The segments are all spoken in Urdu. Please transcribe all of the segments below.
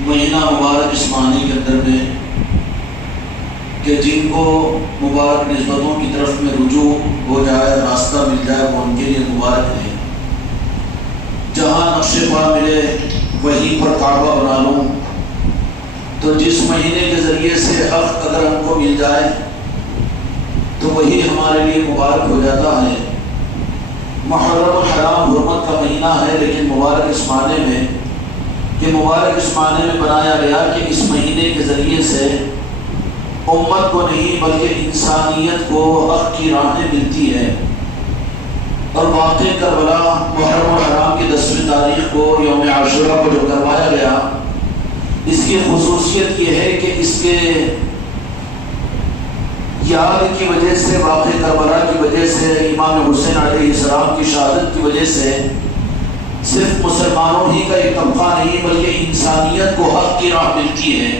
مہینہ مبارک اس معنی کے اندر میں کہ جن کو مبارک نسبتوں کی طرف میں رجوع ہو جائے، راستہ مل جائے، وہ ان کے لیے مبارک ہے۔ جہاں نقش پا ملے وہیں پر کعبہ بنا لوں، تو جس مہینے کے ذریعے سے حق اگر ہم کو مل جائے تو وہی ہمارے لیے مبارک ہو جاتا ہے۔ محرم الحرام حرمت کا مہینہ ہے، لیکن مبارک اس معنی میں کہ مبارک اس معنی میں بنایا گیا کہ اس مہینے کے ذریعے سے امت کو نہیں بلکہ انسانیت کو حق کی راہیں ملتی ہے۔ اور واقع کربلا محرم الحرام کی 10ویں تاریخ کو یوم عاشورہ کو جو کروایا گیا، اس کی خصوصیت یہ ہے کہ اس کے یاد کی وجہ سے، واقع کربلا کی وجہ سے، امام حسین علیہ السلام کی شہادت کی وجہ سے صرف مسلمانوں ہی کا ایک طبقہ نہیں بلکہ انسانیت کو حق کی راہ ملتی ہے۔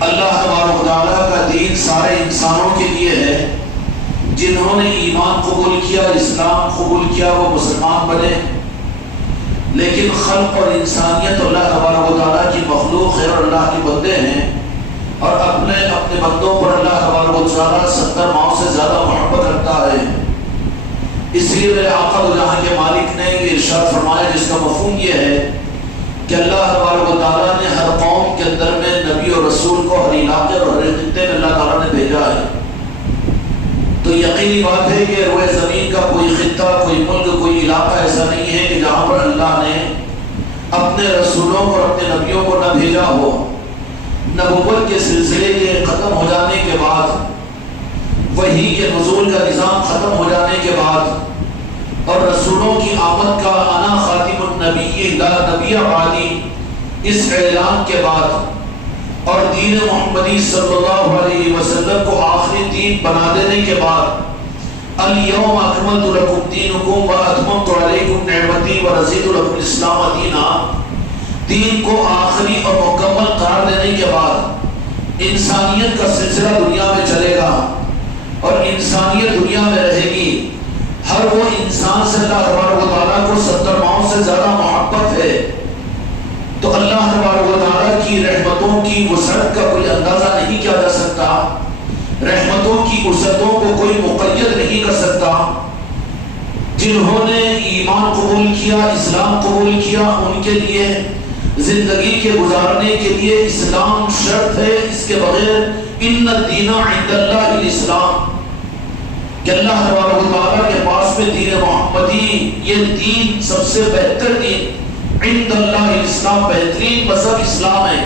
اللہ تبارک و تعالیٰ کا دین سارے انسانوں کے لیے ہے۔ جنہوں نے ایمان قبول کیا، اسلام قبول کیا، وہ مسلمان بنے، لیکن خلق اور انسانیت اللہ تبارک و تعالیٰ کی مخلوق ہے اور اللہ کے بندے ہیں، اور اپنے بندوں پر اللہ تبارک و تعالیٰ 70 ماؤں سے زیادہ محبت رکھتا ہے۔ اس لیے میرے آقا دو جہاں کے مالک نے یہ ارشاد فرمایا، جس کا مفہوم یہ ہے کہ اللہ تبارک و تعالیٰ نے ہر قوم کے اندر میں نبی اور رسول کو ہر علاقے اور ہر خطے میں اللہ تعالیٰ نے بھیجا ہے۔ تو یقینی بات ہے کہ روئے زمین کا کوئی خطہ، کوئی ملک، کوئی علاقہ ایسا نہیں ہے کہ جہاں پر اللہ نے اپنے رسولوں کو اور اپنے نبیوں کو نہ بھیجا ہو۔ نبوت کے سلسلے کے ختم ہو جانے کے بعد، وحی کے نزول کا نظام ختم ہو جانے کے بعد، اور رسولوں کی آمد کا انا خاتم النبی لا نبی بعدی اس اعلان کے بعد، اور دین محمدی صلی اللہ علیہ وسلم کو آخری دین بنا دینے کے بعد، الیوم اکملت لکم دینکم واتممت علیکم نعمتی ورضیت لکم الاسلام دینا، دین کو آخری اور مکمل قرار دینے کے بعد انسانیت کا سلسلہ دنیا میں چلے گا، اور انسانیت دنیا میں رہے گی۔ ہر وہ انسان سے اللہ تبارک و تعالیٰ کو 70 ماؤں سے زیادہ محبت ہے۔ تو اللہ تبارک و تعالیٰ کی رحمتوں کی وسعت کا کوئی اندازہ نہیں کیا جا سکتا، رحمتوں کی وسعتوں کو کوئی مقید نہیں کر سکتا۔ جنہوں نے ایمان قبول کیا، اسلام قبول کیا، ان کے لیے زندگی کے گزارنے کے لیے اسلام شرط ہے، اس کے بغیر ان الدین عند اللہ الاسلام، کہ اللہ تبارک و تعالیٰ کے پاس میں دین محمدی یہ دین سب سے بہتر دین، عند اللہ الاسلام، بہترین مذہب اسلام ہے۔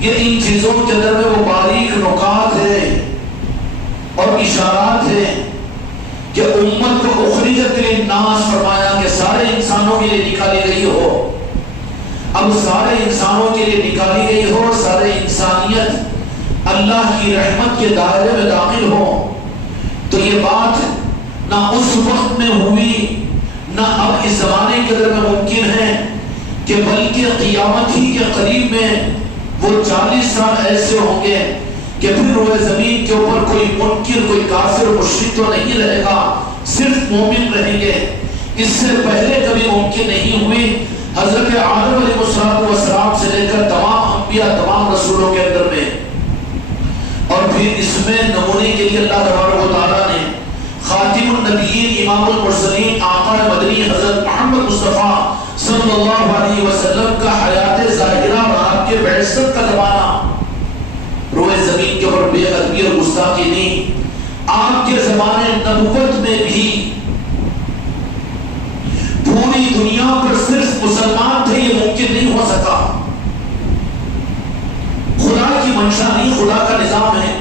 یہ ان چیزوں کے اندر میں وہ باریک نکات ہے اور اشارات ہیں کہ امت کو اخرجت للناس فرمایا کہ سارے انسانوں کے لیے نکالی گئی ہو۔ اب سارے انسانوں کے لیے نکالی گئی ہو، سارے انسانیت اللہ کی رحمت کے دائرے میں داخل ہو، تو یہ بات نہ اس وقت میں ہوئی، نہ اب اس زمانے کے اندر میں ممکن ہے، کہ بلکہ قیامت ہی کے قریب میں وہ 40 سال ایسے ہوں گے کہ پھر روئے زمین کے اوپر کوئی منکر، کوئی کافر، مشرک تو نہیں رہے گا، صرف مومن رہیں گے۔ اس سے پہلے کبھی ممکن نہیں ہوئی۔ حضرت آدم علیہ السلام سے لے کر تمام انبیاء، تمام رسولوں کے اندر میں، اور پھر اس میں نمونے کے لیے اللہ تبارک و تعالیٰ نے خاتم النبیین، امام المرسلین، آقا مدنی حضرت محمد مصطفیٰ صلی اللہ علیہ وسلم کا حیات ظاہرہ اور آپ کے بعثت کا زمانہ، روئے زمین کے اوپر بے ادبی اور گستاخی نہیں۔ آپ کے زمانے نبوت میں بھی پوری دنیا پر صرف مسلمان تھے، یہ ممکن نہیں ہو سکا۔ خدا کی منشا نہیں، خدا کا نظام ہے۔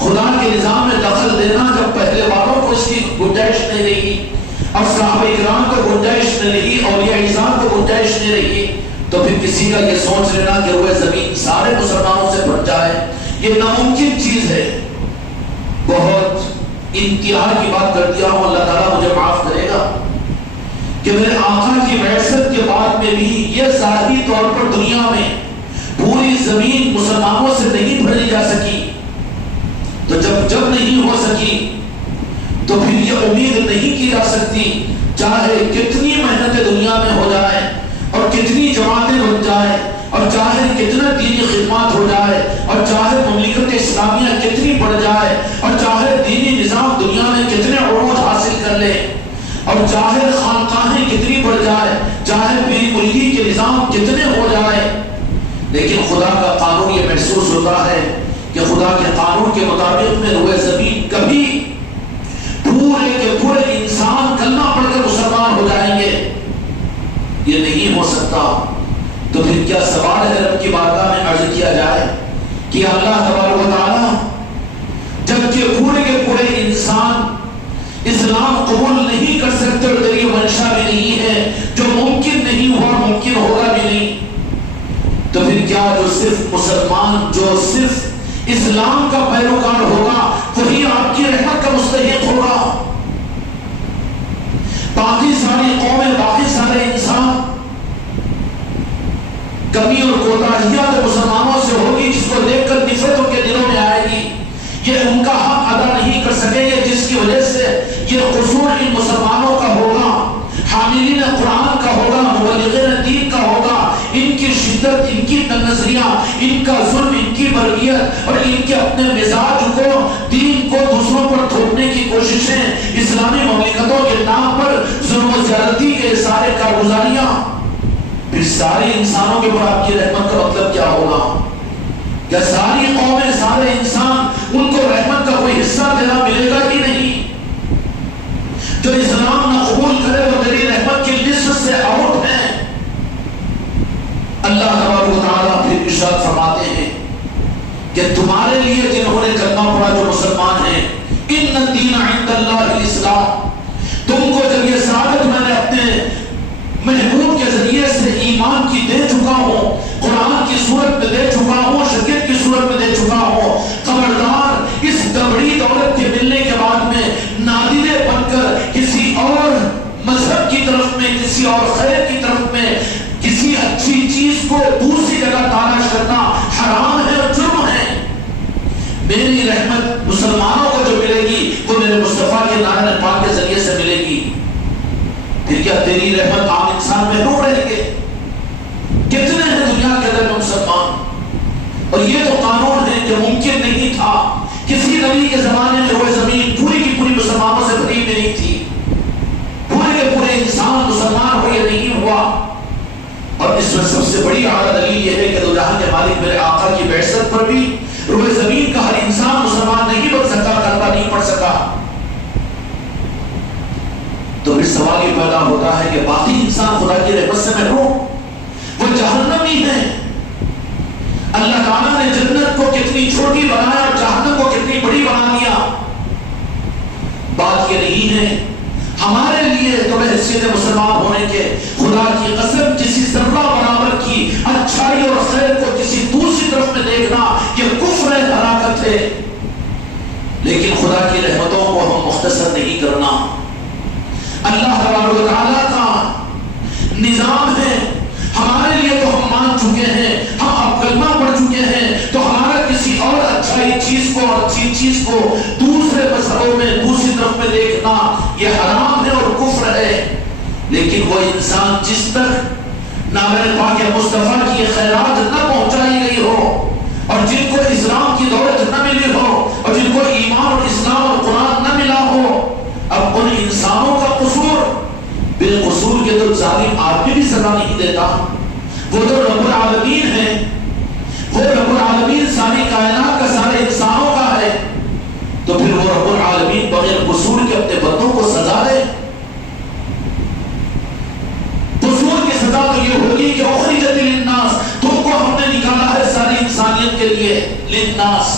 خدا کے نظام میں دخل دینا جب پہلے والوں کو اس کی گنجائش نہیں رہی، اور صحابہ کرام کو گنجائش نہیں رہی، اولیاء اعظام کو گنجائش نہیں رہی، تو پھر کسی کا یہ سوچ لینا کہ روئے زمین سارے مسلمانوں سے بھر جائے، یہ ناممکن چیز ہے۔ بہت انتہا کی بات کر دیا ہوں، اللہ تعالیٰ مجھے معاف کرے گا، کہ میرے آقا کی بعثت کے بعد میں بھی یہ ظاہری طور پر دنیا میں پوری زمین مسلمانوں سے نہیں بھری جا سکی، تو جب نہیں ہو سکی تو پھر یہ امید نہیں کی جا سکتی، چاہے کتنی محنتیں دنیا میں ہو جائیں اور کتنی جماعتیں بن جائیں اور چاہے میری ملکی کے نظام کتنے ہو جائے، لیکن خدا کا قانون یہ محسوس ہوتا ہے کہ خدا کے قانون کے مطابق میں روئے زمین کبھی پورے کے پورے انسان کلمہ پڑھ کر مسلمان ہو جائیں گے، یہ نہیں ہو سکتا۔ تو پھر کیا سوال ہے رب کی بارگاہ میں عرض کیا جائے کہ اللہ تبارک و تعالیٰ جبکہ پورے کے پورے انسان اسلام قبول نہیں کر سکتے اور تیری منشا بھی نہیں ہے، جو ممکن نہیں ہوا ممکن ہوگا بھی نہیں، تو پھر کیا جو صرف مسلمان جو صرف اسلام کا پیروکار ہوگا وہی آپ کی رحمت کا مستحق ہوگا؟ باقی ساری قومیں باقی سارے انسان کمی اور کوتاہیاں مسلمانوں سے ہوگی، جس کو دیکھ کر نفرت ان کے دلوں میں آئے گی، یہ ان کا حق ادا نہیں کر سکیں گے، جس کی وجہ سے یہ قصور ان مسلمانوں کا ہوگا، حاملین قرآن کا ہوگا، مبلغین دین کا ہوگا، ان کی شدت، ان کی نظریہ، ان کا ظلم، ان کی برگیت اور ان کے اپنے مزاج کو، دین کو دوسروں پر تھوپنے کی کوششیں، اسلامی مملکتوں کے نام پر ظلم و زیادتی کے سارے کارگزاریاں، پھر سارے انسانوں کے اوپر آپ کی رحمت کا مطلب کیا ہوگا؟ کیا ساری قومیں سارے انسان ان کو رحمت کا کوئی حصہ دینا ملے گا ہی نہیں؟ جو اسلام نہ قبول کرے وہ تیری رحمت کی لسٹ سے آؤٹ ہے۔ اللہ تبارک و تعالیٰ پھر ارشاد فرماتے ہیں کہ تمہارے لیے جنہوں نے کلمہ پڑھا جو مسلمان ہیں، ان الدین عند اللہ الاسلام، تم کو جب یہ سعادت میں نے اپنے محبوب کے ذریعے سے ایمان کی دے چکا ہوں، قرآن کی صورت میں دے چکا ہوں، شریعت کی صورت میں دے چکا ہوں، خبردار اس دبڑی دولت کے ملنے کے بعد میں نادرے بن کر کسی اور مذہب کی طرف میں، کسی اور خیر کی طرف میں، کسی اچھی چیز کو دوسری جگہ تلاش کرنا حرام ہے اور جرم ہے۔ میری رحمت مسلمانوں کو جو ملے گی وہ میرے مصطفیٰ کے نعرہ پاک کے ذریعے سے ملے گی، پھر کیا تیری رحمت عام انسان محروم رہیں گے؟ کتنے ہیں دنیا کے اندر مسلمان؟ اور یہ تو قانون ہے کہ ممکن نہیں تھا، کسی نبی کے زمانے میں وہ زمین پوری کی پوری مسلمانوں سے بھری میں نہیں تھی، پورے کے پورے انسان مسلمان ہو، یہ نہیں ہوا۔ اور اس میں سب سے بڑی اعلیٰ دلیل یہ ہے کہ دو جہاں کے مالک میرے آقا کی بعثت پر بھی روئے زمین کا ہر انسان مسلمان نہیں بن سکا، کلمہ نہیں پڑھ سکا۔ تو پھر سوال یہ پیدا ہوتا ہے کہ باقی انسان خدا کی رحمت سے محروم، وہ جہنمی ہیں۔ اللہ تعالیٰ نے جنت کو کتنی چھوٹی بنایا اور جہنم کو کتنی بڑی بنا دیا۔ بات یہ نہیں ہے ہمارے لیے تو حیثیت مسلمان ہونے کے خدا کی قسم کسی ذرہ برابر کی اچھائی اور خیر کو کسی دوسری طرف میں دیکھنا یہ کفر ہے، ہلاکت ہے، لیکن خدا کی رحمتوں کو ہم مختصر نہیں کرنا۔ اللہ تبارک و تعالیٰ کا نظام ہے، ہمارے لیے تو ہم مان چکے ہیں، ہم اب کلمہ پڑھ چکے ہیں، تو ہمارا کسی اور اچھائی چیز کو اور اچھی چیز کو دوسرے مذہبوں میں دوسری طرف میں دیکھنا یہ حرام ہے اور کفر ہے۔ لیکن وہ انسان جس تک نامہ پاک مصطفیٰ کی خیرات نہ پہنچائی گئی ہو اور جن کو اسلام کی دولت نہ ملی ہو اور جن کو ایمان اور اسلام اور قرآن نہ ملا ہو، اب ان انسانوں کا قصور بالقصور کے تو ظالم آدمی بھی سزا نہیں دیتا، وہ تو رب العالمین ہے، وہ رب العالمین ساری کائنات کا سارے انسانوں کا ہے، تو پھر وہ رب العالمین بغیر قصور کے اپنے بندوں کو سزا دے؟ قصور کی سزا تو یہ ہوگی کہ اخرجت للناس، تم کو ہم نے نکالا ہے ساری انسانیت کے لیے، للناس۔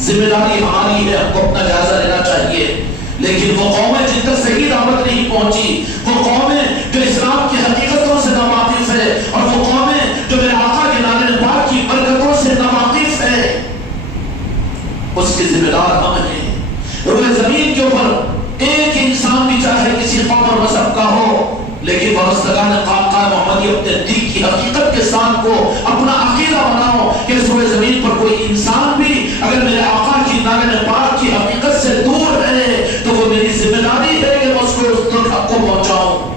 ذمہ داری ہماری ہے، ہم کو اپنا جائزہ لینا چاہیے۔ لیکن وہ قومیں جن تک صحیح دعوت نہیں پہنچی، وہ قومیں جو اسلام کی حقیقتوں سے ناواقف ہے، اور وہ قومیں جو میرے آقا کے نعرہ پاک کی برکتوں سے ناواقف ہے، اس کی ذمہ دار ہم ہیں۔ روئے زمین کے اوپر ایک انسان بھی چاہے کسی قوم اور مذہب کا ہو، لیکن وابستگان خانقاہ محمدی اپنے دین کی حقیقت کے ساتھ کو اپنا عقیدہ بناؤ کہ اس روئے زمین پر کوئی انسان بھی اگر میرے آقا کی نعرہ پاک کی حقیقت سے دور ہے تو وہ میری ذمہ داری ہے کہ میں اس کو اس تک حق کو پہنچاؤں۔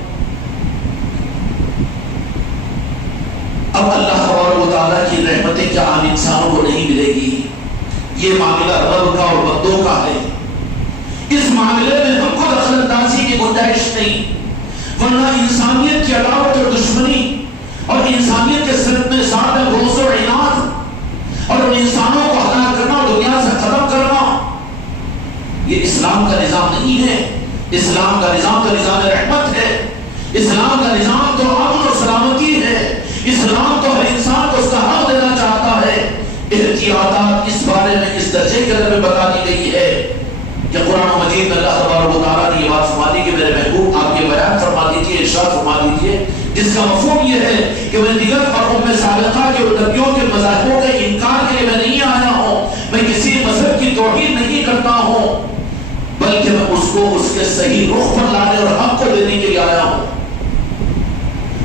اب اللہ تبارک و تعالیٰ کی رحمتیں کیا عام انسانوں کو نہیں ملے گی؟ یہ معاملہ رب کا اور بندوں کا ہے، اس معاملے میں ہم کو دخل اندازی کی گنجائش نہیں۔ ورنہ انسانیت کی عداوت اور دشمنی اور انسانیت کے سر میں ساتھ روز اور عناد اور ان انسانوں کو ہلاک کرنا اور دنیا سے ختم کرنا، یہ اسلام کا نظام نہیں ہے۔ اسلام کا نظام تو نظام رحمت ہے، اسلام کا نظام تو امن و سلامتی ہے، اسلام تو ہر انسان کو اس کا حق دینا چاہتا ہے۔ احتیاطات اس بارے میں اس درجے کے اندر بتا دی گئی ہے کہ قرآن مجید میں اللہ تبارک و تعالیٰ نے یہ بات فرما دی کہ میرے محبوب آپ یہ بیان فرما دیجیے، ارشاد فرما دیجیے، جس کا مفہوم یہ ہے کہ میں دیگر قوم میں سابقہ کے نبیوں کے مذاہبوں کے انکار کے لیے میں نہیں آیا ہوں، میں کسی مذہب کی توہین نہیں کرتا ہوں، بلکہ میں اس کو اس کے صحیح رخ پر لانے اور حق کو دینے کے لیے آیا ہوں۔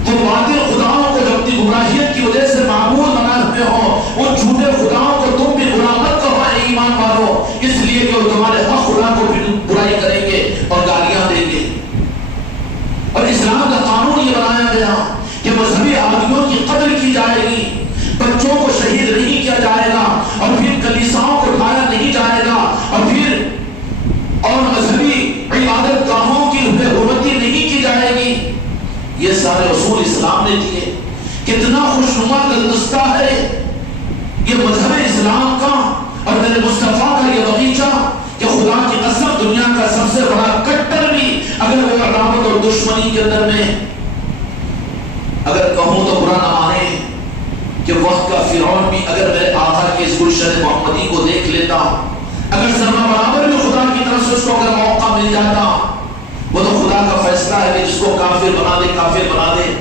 وہ باطل خداؤں کو جو اپنی گمراہیت کی وجہ سے معبود بنائے ہوئے ہوں، ان جھوٹے خداؤں کو تم بھی برا مت کہو اے ایمان والو، اس لیے کہ وہ تمہارے حق خدا کو بھی برائی کریں گے اور گالیاں دیں گے۔ اور اسلام کا قانون یہ بنایا گیا کہ مذہبی آدمیوں کی قدر کی جائے گی، بچوں کو شہید نہیں کیا جائے گا، اور پھر کلیساؤں کو ڈھایا نہیں جائے گا، اور مذہبی عبادت گاہوں کی حرمتی نہیں کی جائے گی۔ یہ سارے اصول اسلام نے دیے۔ کتنا خوشنما گلدستہ ہے یہ مذہب اسلام کا اور میرے مصطفیٰ کا یہ باغیچہ کہ خدا کی قسم دنیا کا سب سے بڑا کٹر بھی اگر وہ عداوت اور دشمنی کے اندر میں اگر کہوں تو برا نہ مانے کہ وقت کا فرعون بھی اگر میرے آقا کے اس گلشن محمدی کو دیکھ لیتا، اگر ذرہ برابر بھی خدا کی طرف سے اس کو اگر موقع مل جاتا، وہ تو خدا کا فیصلہ ہے کہ جس کو کافر بنا دے کافر بنا دے،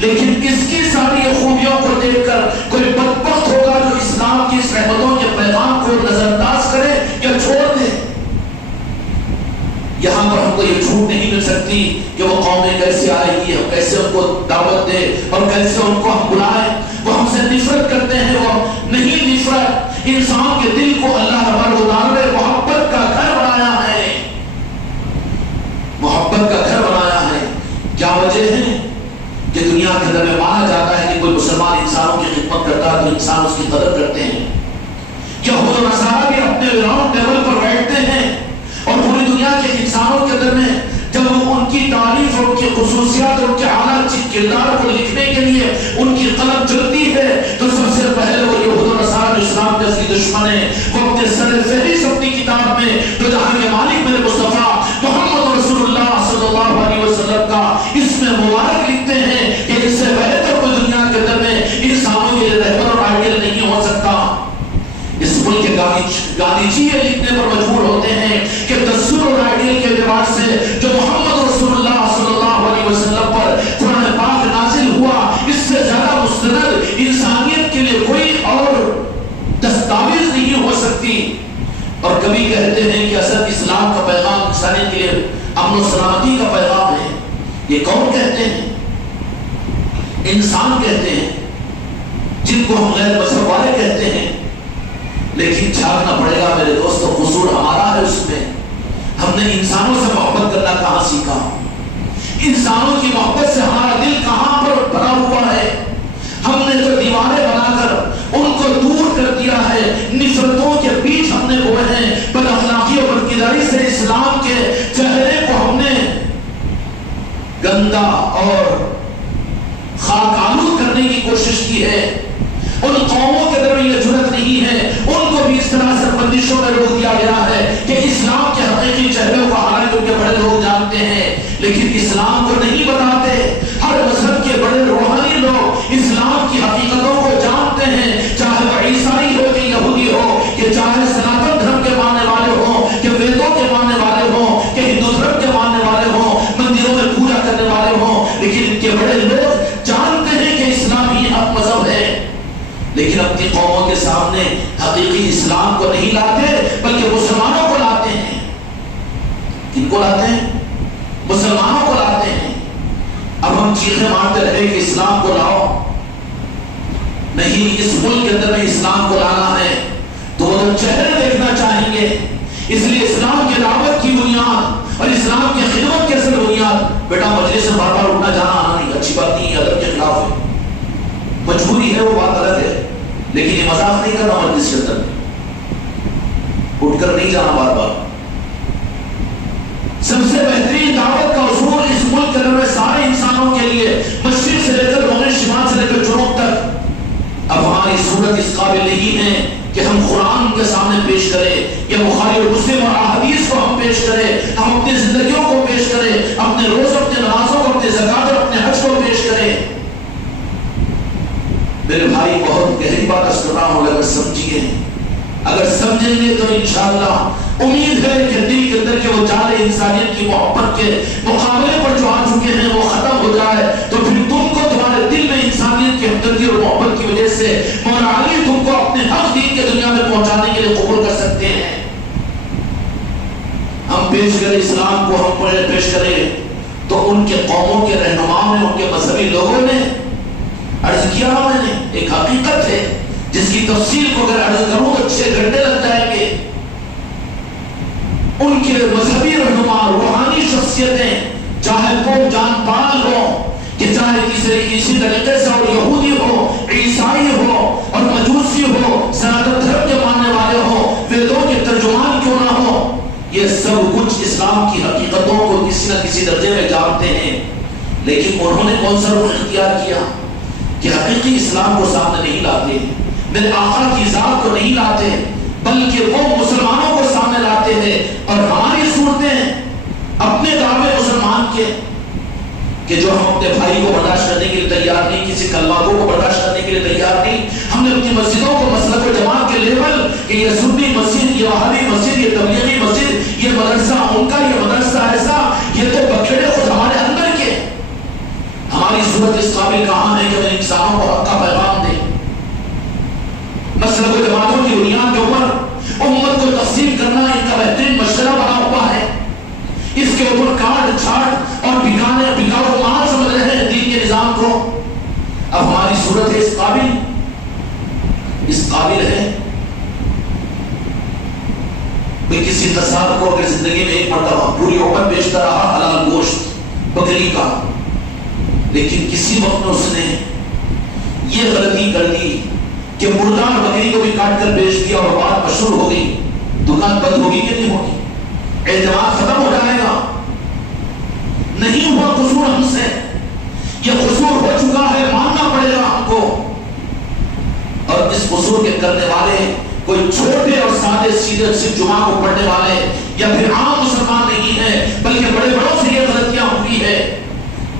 لیکن اس کی ساری خوبیوں کو دیکھ کر کوئی بدبخت ہوگا جو اسلام کی اس رحمتوں کے پیغام کو نظر انداز کرے یا چھوڑ دے۔ یہاں پر ہم کو یہ جھوٹ نہیں مل سکتی کہ وہ قومیں کیسے آئے گی، ہم کیسے ان کو دعوت دے اور کیسے ان کو ہم بلائیں، وہ ہم سے نفرت کرتے ہیں، وہ نہیں نفرت، انسان کے دل کو اللہ تبارک و تعالیٰ نے محبت کا گھر بنایا ہے، محبت کا گھر بنایا ہے۔ کیا وجہ ہے کہ دنیا کے اندر میں مانا جاتا ہے کہ کوئی مسلمان انسانوں کی خدمت کرتا ہے تو انسان اس کی قدر کرتے ہیں؟ یہود و نصارہ بھی اپنے راؤنڈ ٹیبل پر بیٹھتے ہیں اور پوری دنیا کے انسانوں کے اندر میں جب وہ ان کی تعریف اور ان کی خصوصیات اور ان کے اعلیٰ کردار کو لکھنے کے لیے ان کی قلم چلتی ہے تو سب سے پہلے وہ یہود و نصارہ جو اسلام کے اصلی دشمن ہیں وہ اپنے سر فہرست اپنی کتاب میں جو جہاں کے مالک میرے مصطفیٰ محمد رسول اللہ صلی اللہ علیہ وسلم کا اس میں مبارک لکھتے ہیں کہ اس سے بہتر کوئی دنیا کے اندر میں انسانوں کے رہبر اور آئیڈیل نہیں ہو سکتا۔ اس ملک کے گاندھی جی یہ لکھنے پر مجبور ہوتے ہیں کہ دستور اور آئیڈیل کے اعتبار سے جو محمد رسول اللہ صلی اللہ علیہ وسلم پر قرآن پاک نازل ہوا اس سے زیادہ مستند انسانیت کے لیے کوئی اور دستاویز نہیں ہو سکتی۔ اور کبھی کہتے ہیں کہ اصل اسلام کا پیغام انسانیت کے لیے امن و سلامتی کا پیغام ہے۔ یہ کون کہتے ہیں؟ انسان کہتے ہیں جن کو ہم غیر مذہب والے کہتے ہیں، لیکن جھانکنا پڑے گا میرے دوستو، قصور ہمارا ہے اس میں۔ ہم نے انسانوں سے محبت کرنا کہاں سیکھا؟ انسانوں کی محبت سے ہمارا دل کہاں پر بھرا ہوا ہے؟ ہم نے تو دیواریں بنا کر ان کو دور کر دیا ہے، نفرتوں کے بیچ ہم نے بوئے ہیں، بد اخلاقی اور بدکرداری سے اسلام کے چہرے کو ہم نے گندا اور خاک آلود کرنے کی کوشش کی ہے۔ ان قوموں کے اندر یہ جرأت نہیں ہے، ان کو بھی اس طرح سے بندشوں میں روک دیا گیا ہے کہ اسلام کے حقیقی چہروں کو حالانکہ ان کے بڑے لوگ جانتے ہیں لیکن اسلام کو نہیں بتاتے۔ ہر مذہب کے بڑے روحانی لوگ اسلام کی حقیقتوں کو جانتے ہیں، چاہے وہ عیسائی ہو کہ یہودی ہو، کہ چاہے سناتن دھرم کے ماننے والے ہوں، کہ ویدوں کے ماننے والے ہوں، کہ ہندو دھرم کے ماننے والے ہوں، مندروں میں پوجا کرنے والے ہوں، لیکن ان کے بڑے لوگ جانتے ہیں کہ اسلام ہی حق مذہب ہے، لیکن اپنی قوموں کے سامنے حقیقی اسلام کو نہیں لاتے بلکہ مسلمانوں کو لاتے ہیں۔ کن کو لاتے ہیں؟ مسلمانوں کو لاتے ہیں۔ اب ہم چیخیں مارتے رہے کہ اسلام کو لاؤ، نہیں، اس ملک کے اندر میں اسلام کو لانا ہے تو وہ چہرے دیکھنا چاہیں گے۔ اس لیے اسلام کی دعوت کی بنیاد اور اسلام کی خدمت کے اصل بنیاد بیٹا مجلس سے بار بار اٹھنا جانا آنا نہیں، اچھی بات نہیں ہے، ادب کے خلاف ہے، مجبوری ہے، وہ بات غلط ہے، لیکن یہ مذاق نہیں کرنا مجلس کے اندر اٹھ کر نہیں جانا بار بار۔ سب سے بہترین دعوت کا اصول اس ملک کے اندر میں سارے نہیں ہے کہ ہم قرآن کے سامنے پیش کریں یا بخاری اور مسلم اور احادیث کو ہم پیش کریں، ہم اپنی زندگیوں کو پیش کریں، اپنے روزوں، اپنے نمازوں کو، اپنے زکات اور اپنے حج کو پیش کریں۔ میرے بھائی بہت گہری بات عرض کر رہا ہوں، اگر سمجھیے، اگر سمجھیں گے تو انشاءاللہ امید ہے کہ دل کے اندر کے وہ جالے انسانیت کی محبت کے مقابلے پر جو آ چکے ہیں وہ ختم ہو جائے، تو پھر تم کو تمہارے دل میں انسانیت کی ہمدردی اور محبت کی وجہ سے مولا علی تم کو اپنے حق دین کے دنیا میں پہنچانے کے لیے قبول کر سکتے ہیں۔ ہم پیش کریں اسلام کو، ہم پیش کریں تو ان کے قوموں کے رہنماؤں نے، ان کے مذہبی لوگوں نے عرض کیا، میں نے ایک حقیقت ہے جس کی تفصیل کو اگر عرض کروں تو 6 گھنٹے لگ جائیں گے۔ ان کے مذہبی رہنما، روحانی شخصیتیں، چاہے قوم جان پال ہو کہ چاہے کسی طریقے سے اور یہودی ہو، عیسائی ہو اور مجوسی ہو، سناتن دھرم کے ماننے والے ہو، ویدوں کے ترجمان کیوں نہ ہو، یہ سب کچھ اسلام کی حقیقتوں کو کسی نہ کسی درجے میں جانتے ہیں، لیکن انہوں نے کون سا رخ اختیار کیا کہ حقیقی اسلام کو سامنے نہیں لاتے، میرے آقا کی ذات کو نہیں لاتے، بلکہ وہ مسلمانوں کو سامنے لاتے ہیں۔ اور ہماری صورتیں اپنے دعوے مسلمان کے کہ جو ہم اپنے بھائی کو برداشت کرنے کے لیے تیار نہیں، کسی کلماتوں کو برداشت کرنے کے لیے تیار نہیں، ہم نے اپنی مسجدوں کو مسلک و جماعت کے لیول کہ یہ سنی مسجد، یہ وہابی مسجد، یہ تبلیغی مسجد، یہ مدرسہ ان کا، یہ مدرسہ ایسا، یہ تو بکھیڑے خود ہمارے اندر کے۔ ہماری صورت اس قابل کہاں ہے کہ ہم انسانوں کو حق کا پیغام دیں؟ مسلک و جماعتوں کی بنیاد کے اوپر امت کو تقسیم کرنا ان کا بہترین مشورہ بنا ہوا ہے، اس کے اوپر کاٹ چھاٹ اور بگاڑ و مار سمجھ رہے ہیں دین کے نظام کو۔ اب ہماری صورت ہے اس قابل ہے کہ کسی تصاد کو اگر زندگی میں ایک مرتبہ پوری اوپن بیچتا رہا حلال گوشت بکری کا، لیکن کسی وقت میں اس نے یہ غلطی کر دی کہ مردار بکری کو بھی کاٹ کر بیچ دیا اور بات مشہور ہو گئی، دکان بند ہوگی کہ نہیں ہوگی؟ اعتماد ختم ہو جائے گا۔ نہیں ہوا قصور ہم سے، یہ قصور ہو چکا ہے، ماننا پڑے گا ہم کو۔ اور اس قصور کے کرنے والے کوئی چھوٹے اور سادے سیدھے صرف جمعہ کو پڑھنے والے یا پھر عام مسلمان نہیں ہے، بلکہ بڑے بڑوں سے یہ غلطیاں ہوئی ہے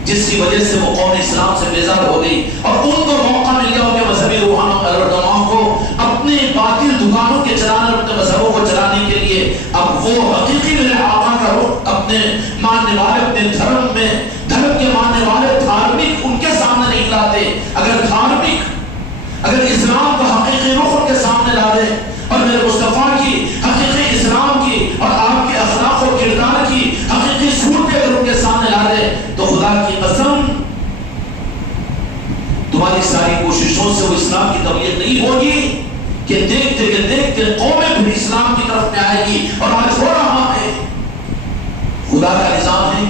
جس کی وجہ سے وہ قوم اسلام سے بیزار ہو گئی، اور ان کو موقع مل گیا ان کے مذہبی رہنماؤں کو اپنے باطل دکانوں کے چلانے، اپنے مذہبوں کو چلانے کے لیے۔ اب وہ حقیقی میرے آقا کا رخ اپنے ماننے والے، اپنے دھرم میں دھرم کے ماننے والے دھارمک ان کے سامنے نہیں لاتے۔ اگر اسلام کا حقیقی رخ ان کے سامنے لا دے اور میرے مصطفیٰ کی حقیقی اسلام کی اور آپ کے اخلاق و کردار کی حقیقی صورتیں اگر ان کے سامنے لا دے تو خدا کی قسم تمہاری ساری کوششوں سے وہ اسلام کی تبلیغ نہیں ہوگی کہ دیکھتے قومیں بھی اسلام کی طرف میں آئے گی۔ اور آج ہو رہا ہے، خدا کا نظام ہے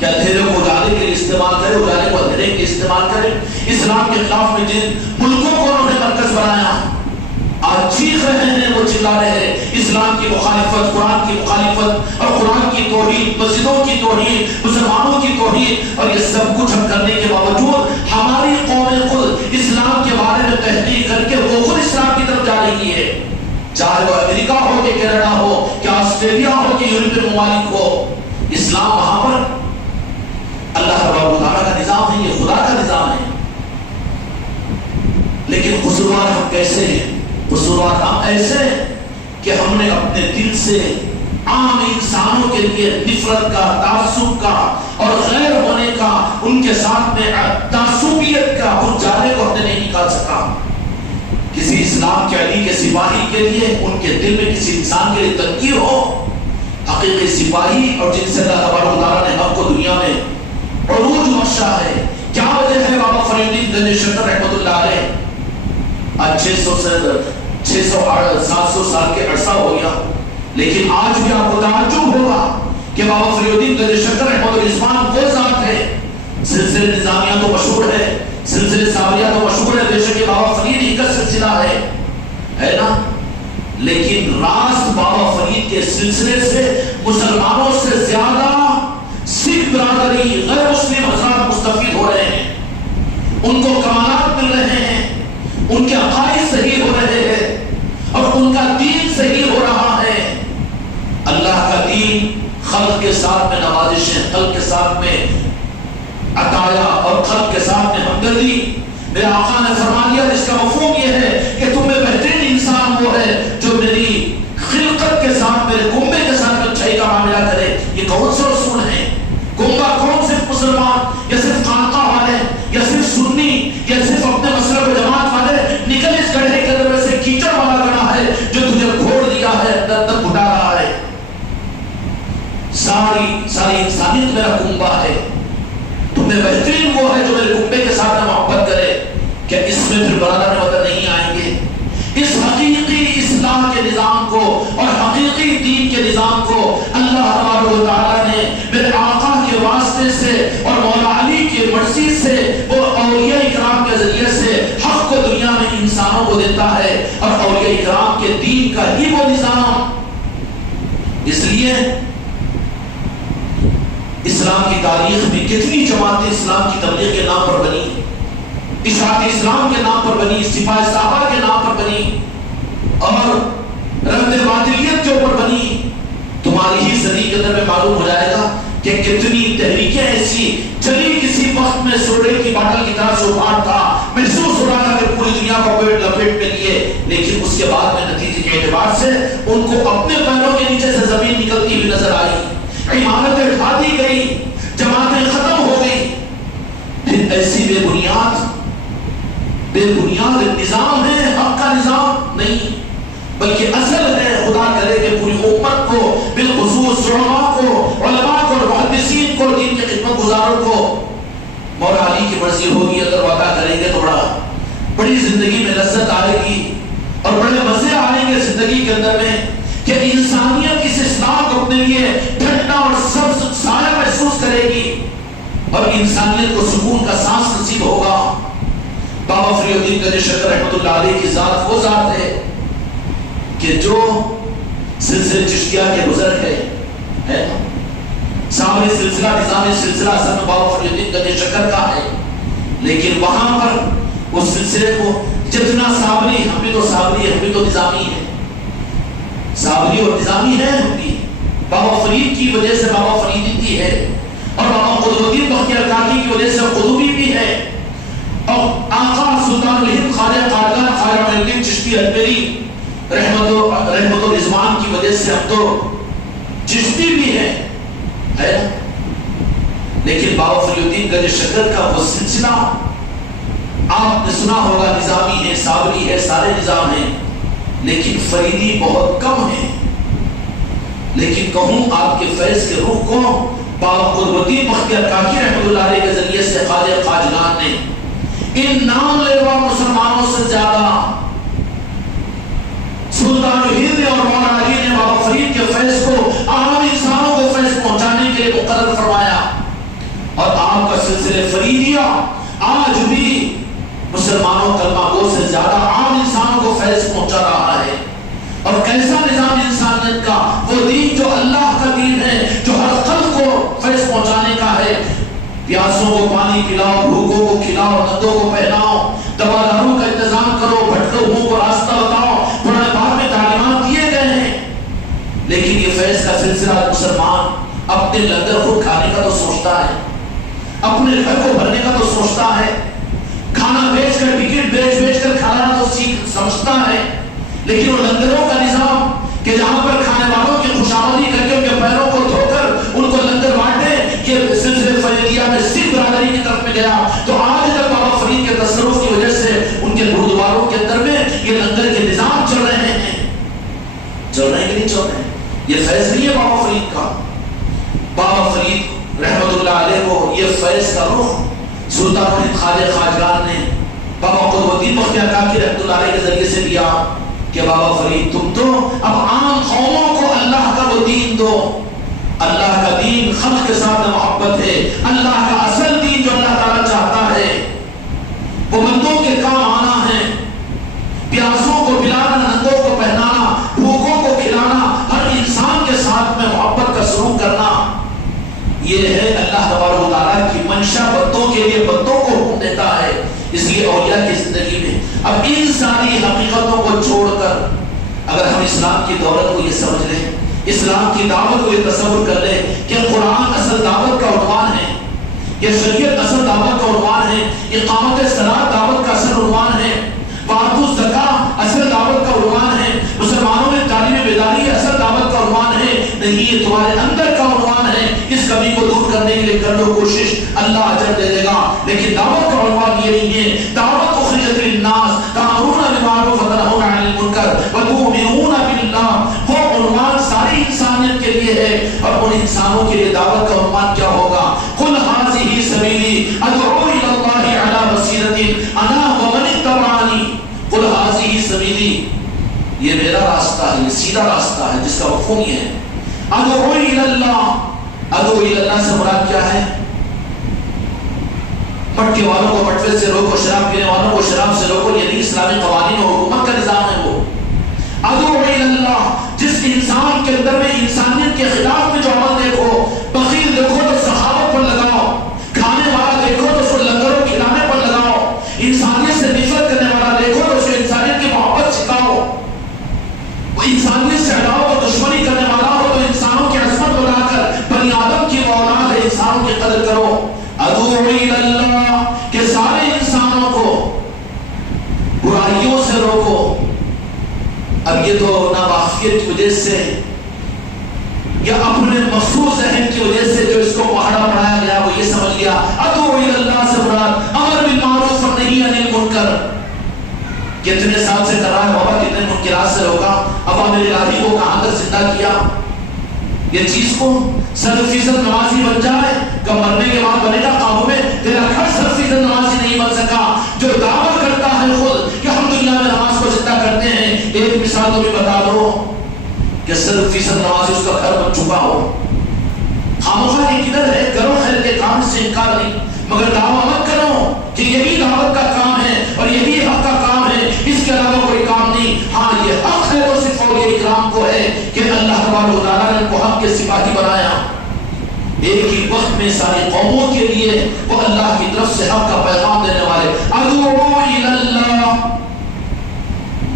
کہ اندھیرے کو اجالے کے لیے استعمال کرے، اجالے کو اندھیرے کے استعمال کرے۔ اسلام کے خلاف میں جن ملکوں کو انہوں نے مرکز بنایا، آج چیخ رہے ہیں، وہ چلا رہے ہیں اسلام کی مخالفت، قرآن کی مخالفت اور قرآن کی توہین، مسجدوں کی توہین، مسلمانوں کی توہین۔ اور یہ سب کچھ ہم کرنے کے باوجود ہماری قوم خود اسلام کے بارے میں تحقیق کر کے وہ خود اسلام کی طرف جا رہی ہے، چاہے وہ امریکہ ہو کہ کینیڈا ہو کہ آسٹریلیا ہو کہ یورپین ممالک ہو۔ اسلام وہاں پر اللہ تعالیٰ کا نظام ہے، یہ خدا کا نظام ہے۔ لیکن قصوروار ہم کیسے ہیں؟ قصوروار ہم ایسے کہ ہم نے اپنے دل سے عام انسانوں کے لیے نفرت کا، تعصب کا اور غیر ہونے کا، ان کے ساتھ میں تعصبیت کا اس جالے کو ہم نے نہیں نکال سکا۔ کسی اسلام کے علی کے سپاہی کے لیے ان کے دل میں کسی انسان کے لیے تنقید ہو، حقیقی سپاہی اور جن سے اللہ تبارک و تعالیٰ نے ہم کو دنیا میں عروج بخشا ہے، کیا وجہ ہے؟ بابا فرید الدین گنج شکر رحمۃ اللہ علیہ آج 700 سال کے عرصہ ہو گیا، لیکن آج بھی آپ کو تعجب ہوگا کہ بابا فرید الدین گنج شکر رحمۃ اللہ وہ ذات ہے۔ سلسلے نظامیہ تو مشہور ہے، سلسلے صابریہ تو مشہور ہے، بے شک بابا فرید ہی کا سلسلہ ہے نا، لیکن راست بابا فرید کے سلسلے سے مسلمانوں سے زیادہ سکھ برادری، غیر مسلم حضرات مستفید ہو رہے ہیں، ان کو کمالات مل رہے ہیں، ان کے عقائد صحیح ہو رہے ہیں۔ ساتھ میں عطایا اور قلب کے ساتھ میں ہمدردی. میرے آقا نے فرما دیا جس کا مفہوم یہ ہے کہ تم میں بہترین انسان وہ ہے جو میری خلقت کے ساتھ میرے کنبے کے ساتھ اچھائی کا معاملہ کرے. یہ کون سے رسول ہیں؟ کنبا کون؟ صرف مسلمان یا صرف خانقاہ والے یا صرف سنی یا صرف اپنے مسلک و جماعت والے؟ نکل اس گڑھے کے اندر سے کیچڑ والا گڑھا ہے جو تجھے گھوڑ دیا ہے، اندر تک گھٹا رہا ہے. ساری انسانیت میرا کنبا ہے. تمہیں بہترین وہ ہے جو میرے کنبے کے ساتھ محبت کرے. کیا اس میں پھر برادر وطن نہیں آئیں گے؟ اس حقیقی اصلاح کے نظام کو اور حقیقی دین کے نظام کو اللہ تبارک و تعالیٰ نے میرے آقا کے واسطے سے اور مولا علی کی مرضی سے وہ اولیاء اکرام کے ذریعے سے حق کو دنیا میں انسانوں کو دیتا ہے، اور اولیاء اکرام کے دین کا ہی وہ نظام. اس لیے اسلام کی تاریخ میں کتنی جماعتیں اسلام کی تبلیغ کے نام پر بنی، اشاعت اسلام کے نام پر بنی، سپاہ صحابہ کے نام پر بنی اور رد باطلیت کے اوپر بنی. تمہاری ہی صدی کے اندر میں معلوم ہو جائے گا کہ کتنی تحریکیں ایسی چلی. کسی وقت میں سوڈے کی باٹل کی طرح سے اٹھاٹ تھا، محسوس ہو رہا تھا کہ پوری دنیا کو پیٹ لپیٹ میں لیے، لیکن اس کے بعد میں نتیجے کے اعتبار سے ان کو اپنے پیروں کے نیچے سے زمین نکلتی ہوئی نظر آئی. عمارتیں اٹھا دی گئی، جماعتیں ختم ہو گئی. پھر ایسی بے بنیاد نظام ہے، حق کا نظام نہیں بلکہ اصل ہے. خدا کرے کہ پوری امت کو بالخصوص علماء کو اور محدثین کو، دین کے خدمت گزاروں کو مولا علی کی مرضی ہوگی. اگر وعدہ کریں گے تو بڑی زندگی میں لذت آئے گی اور بڑے مزے آئیں گے زندگی کے اندر میں کہ انسانیت اس اسلام کو اپنے لیے ٹھنڈا اور سبز سایہ محسوس کرے گی اور انسانیت کو سکون کا سانس نصیب ہوگا. بابا فری الدین گنج شکر رحمۃ اللہ علیہ کی ذات وہ ذات ہے کہ جو سلسلے چشتیہ کے بزرگ ہے. سامنے سلسلہ نظام سلسلہ اصل میں بابا فری الدین گنج شکر کا ہے، لیکن وہاں پر اس سلسلے کو جتنا صابری، ہم بھی تو صابری، ہم بھی تو نظامی ہیں، صابری اور نظامی ہے ہم بھی. بابا فرید کی وجہ سے بابا فریدی بھی ہے اور بابا قطب الدین بختیار کاکی کی وجہ سے قطبی بھی ہے، اور آقا سلطان الہند خواجہ قادقان خواجہ معین الدین چشتی اجمیری رحمت و رضوان کی وجہ سے ہم تو چشتی بھی ہے. لیکن بابا فری الدین گنج شکر کا وہ سلسلہ آپ نے سنا ہوگا، نظامی ہے، صابری ہے، سارے نظام ہیں، لیکن فریدی بہت کم ہے. لیکن کہوں آپ کے فیض کے روح کو بابا قطب الدین بختیار کاکی رحمۃ اللہ علیہ کے ذریعے سے خواجہ خواجگان نے ان نام لیوا مسلمانوں سے زیادہ سلطان الہند اور مولا علی نے بابا فرید کے فیض کو عام انسانوں کو فیض پہنچانے کے لیے مقرر فرمایا. اور آپ کا سلسلہ فریدیہ آج بھی مسلمانوں کلمہ گو سے زیادہ عام انسانوں کو فیض پہنچا رہا ہے. اور کیسا نظام انسانیت کا، وہ دین جو اللہ کا دین ہے، جو ہر خلق کو فیض پہنچانے کا ہے. پیاسوں کو پانی پلاؤ، بھوکوں کو کھلاؤ، ننگوں کو پہناؤ، دواداروں کا انتظام کرو، بھٹکے ہوئوں کو راستہ بتاؤ، قرآن پاک میں تعلیمات دیے گئے ہیں. لیکن یہ فیض کا سلسلہ مسلمان اپنے لنگر خود کھانے کا تو سوچتا ہے، اپنے گھر کو بھرنے کا تو سوچتا ہے، کھانا بیچ کر بیچ کر کھانا تو سمجھتا ہے. لیکن وہ لنگروں کا نظام کہ جہاں پر کھانے والوں کی خوشامدی کر کے ان کے پیروں کو دھو کر ان کو لنگر بانٹے، یہ سلسلے فریدیہ میں سکھ برادری کی طرف میں گیا. تو آج تک بابا فرید کے تصرف کی وجہ سے ان کے گرودواروں کے اندر میں یہ لنگر کے نظام چل رہے ہیں کہ نہیں چل رہے ہیں. یہ فیض نہیں ہے بابا فرید کا. بابا فرید رحمت اللہ علیہ کو یہ فیض کا رخ سلطان الہند خواجہ خواجگان نے بابا قطب الدین بختیار کاکی رحمت اللہ علیہ کے ذریعے سے دیا کہ بابا فرید تم تو اب عام قوموں کو اللہ کا وہ دین دو. اللہ کا دین خلق کے ساتھ محبت ہے، اللہ کا اصل دین جو اللہ تعالیٰ چاہتا ہے وہ بندوں کے کام آنا ہے. پیاسوں کو پلانا، ننگوں کو پہنانا، بھوکوں کو کھلانا، ہر انسان کے ساتھ میں محبت کا سلوک کرنا، یہ ہے اللہ تبارک و تعالیٰ کی منشا. بندوں کے لیے بندوں کو حکم دیتا ہے. اس لیے اولیاء کی زندگی میں اب ان ساری حقیقتوں کو چھوڑ کر اگر ہم اسلام کی دولت کو یہ سمجھ لیں، اسلام کی دعوت کو یہ تصور کر لے کہ قرآن اصل دعوت کا عنوان ہے، یہ شریعت اصل دعوت کا عنوان ہے، اقامت صلاۃ دعوت کا اصل عنوان ہے، وآتوا الزکاۃ اصل دعوت کا عنوان ہے، مسلمانوں میں تعلیم بیداری اصل دعوت کا عنوان ہے۔ نہیں، یہ تمہارے اندر کا عنوان ہے، اس کمی کو دور کرنے کے لیے کر لو کوشش، اللہ اجر دے دے گا۔ لیکن دعوت کا عنوان یہ نہیں ہے۔ دعوت اخرجت للناس تأمرون بالمعروف وتنهون عن المنکر وتؤمنون باللہ، وہ عنوان ساری انسانیت کے لیے ہے، اور ان انسانوں کے لیے دعوت کا عنوان کیا ہوگا؟ قل هذه سبیلی ادعو الی اللہ علی بصیرۃ انا ومن اتبعنی، قل هذه سبیلی، یہ میرا راستہ ہے، یہ سیدھا راستہ ہے، جس کا مفہوم یہ ہے ادعو الی اللہ۔ ادعو الی اللہ سے مراد کیا ہے؟ پٹکے والوں کو پٹوے سے روکو، شراب پینے والوں کو شراب سے روکو، یہ نہیں اسلامی قوانین و حکومت کا نظام ہے۔ وہ ادعو الی اللہ، جس انسان کے اندر میں انسانیت کے خلاف میں جو عمل دیکھو، بخیل دیکھو تو سخاوت پر لگاؤ، کھانے والا دیکھو تو اس کو لنگروں کھلانے پر لگاؤ، انسانیت سے نفرت کرنے والا دیکھو تو اس کو انسانیت کی محبت سکھاؤ، وہ انسانیت سے علاوہ اور دشمنی کرنے والا ہو تو انسانوں کی عظمت بنا کر بنی آدم کی اولاد ہے، انسانوں کی قدر کرو۔ ادعو الی اللہ، کہ سارے انسانوں کو برائیوں سے روکو۔ اب یہ تو ناواقفیت کی وجہ سے یا اپنے مخصوص ذہن کی وجہ سے جو اس کو پہاڑا بنایا گیا وہ یہ سمجھ لیا ادعو الی اللہ سے مراد امر بالمعروف و نہی عن المنکر۔ کتنے سال سے کر رہا ہے بابا، کتنے منکرات سے روکا، عوامر الہی کو کہاں تک زندہ کیا؟ یہ چیز کو 100% نمازی بن جائے، کب مرنے کے بعد بنے گا قابو میں؟ تیرا گھر 100% نمازی نہیں بن سکا۔ جو دعویٰ کرتا ہے خود کہ ہم دنیا میں نماز کو زندہ کرتے ہیں، ایک مثال تو بھی بتا دو کہ 100% نمازی اس کا گھر بن چکا ہو۔ خامخواہ یہ کدھر ہے؟ کرو خیر کے کام سے انکار نہیں، مگر دعویٰ مت کرو کہ یہی دعوت کا کام ہے اور یہی حق کا کام ہے، اس کے علاوہ کوئی کام نہیں۔ ہاں یہ حق ہے تو صرف اور یہ اکرام کو ہے کہ اللہ تبارک و تعالیٰ نے ان کو حق کے سپاہی بنایا، ایک ہی وقت میں ساری قوموں کے لیے وہ اللہ کی طرف سے حق کا پیغام دینے والے۔ ادعو الی اللہ،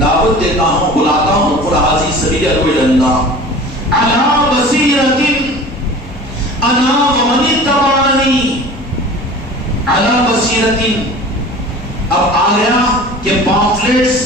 دعوت دیتا ہوں، بلاتا ہوں، قل هذه سبیلی ادعو الی اللہ علی بصیرۃ انا ومن اتبعنی، علی بصیرۃ۔ اب آ گیا کہ پامفلیٹس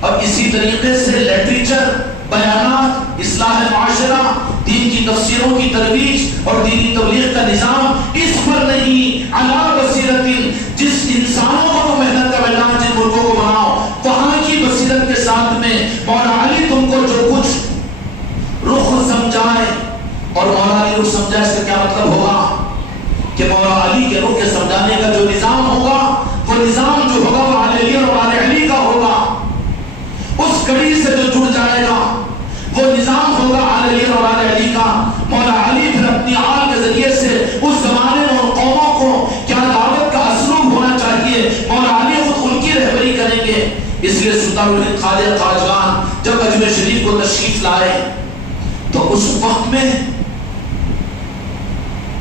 اور اسی طریقے سے لٹریچر، بیانات، اصلاح معاشرہ، دین کی تفسیروں کی ترویج اور دینی تبلیغ کا نظام اس پر نہیں، علی بصیرۃ، جس انسانوں کو محنت کا میدان جن ملکوں کو بناؤ وہاں کی بصیرت کے ساتھ میں مولا علی تم کو جو کچھ رخ سمجھائے، اور مولا علی رخ سمجھائے اس کا کیا مطلب ہوگا؟ کہ مولا علی کے رخ کے سمجھانے کا جو نظام ہوگا وہ نظام جو ہوگا وہ آل علی اور آل علی کا ہوگا، اس کڑی سے جو جڑ جائے گا وہ نظام ہوگا آل علی اور آل علی کا۔ مولا علی پھر اپنی آل کے ذریعے سے اس زمانے میں ان قوموں کو کیا دعوت کا اسلوب ہونا چاہیے مولا علی خود ان کی رہبری کریں گے۔ اس لیے سلطان الہند خواجہ خواجگان جب اجمیر شریف کو تشریف لائے تو اس وقت میں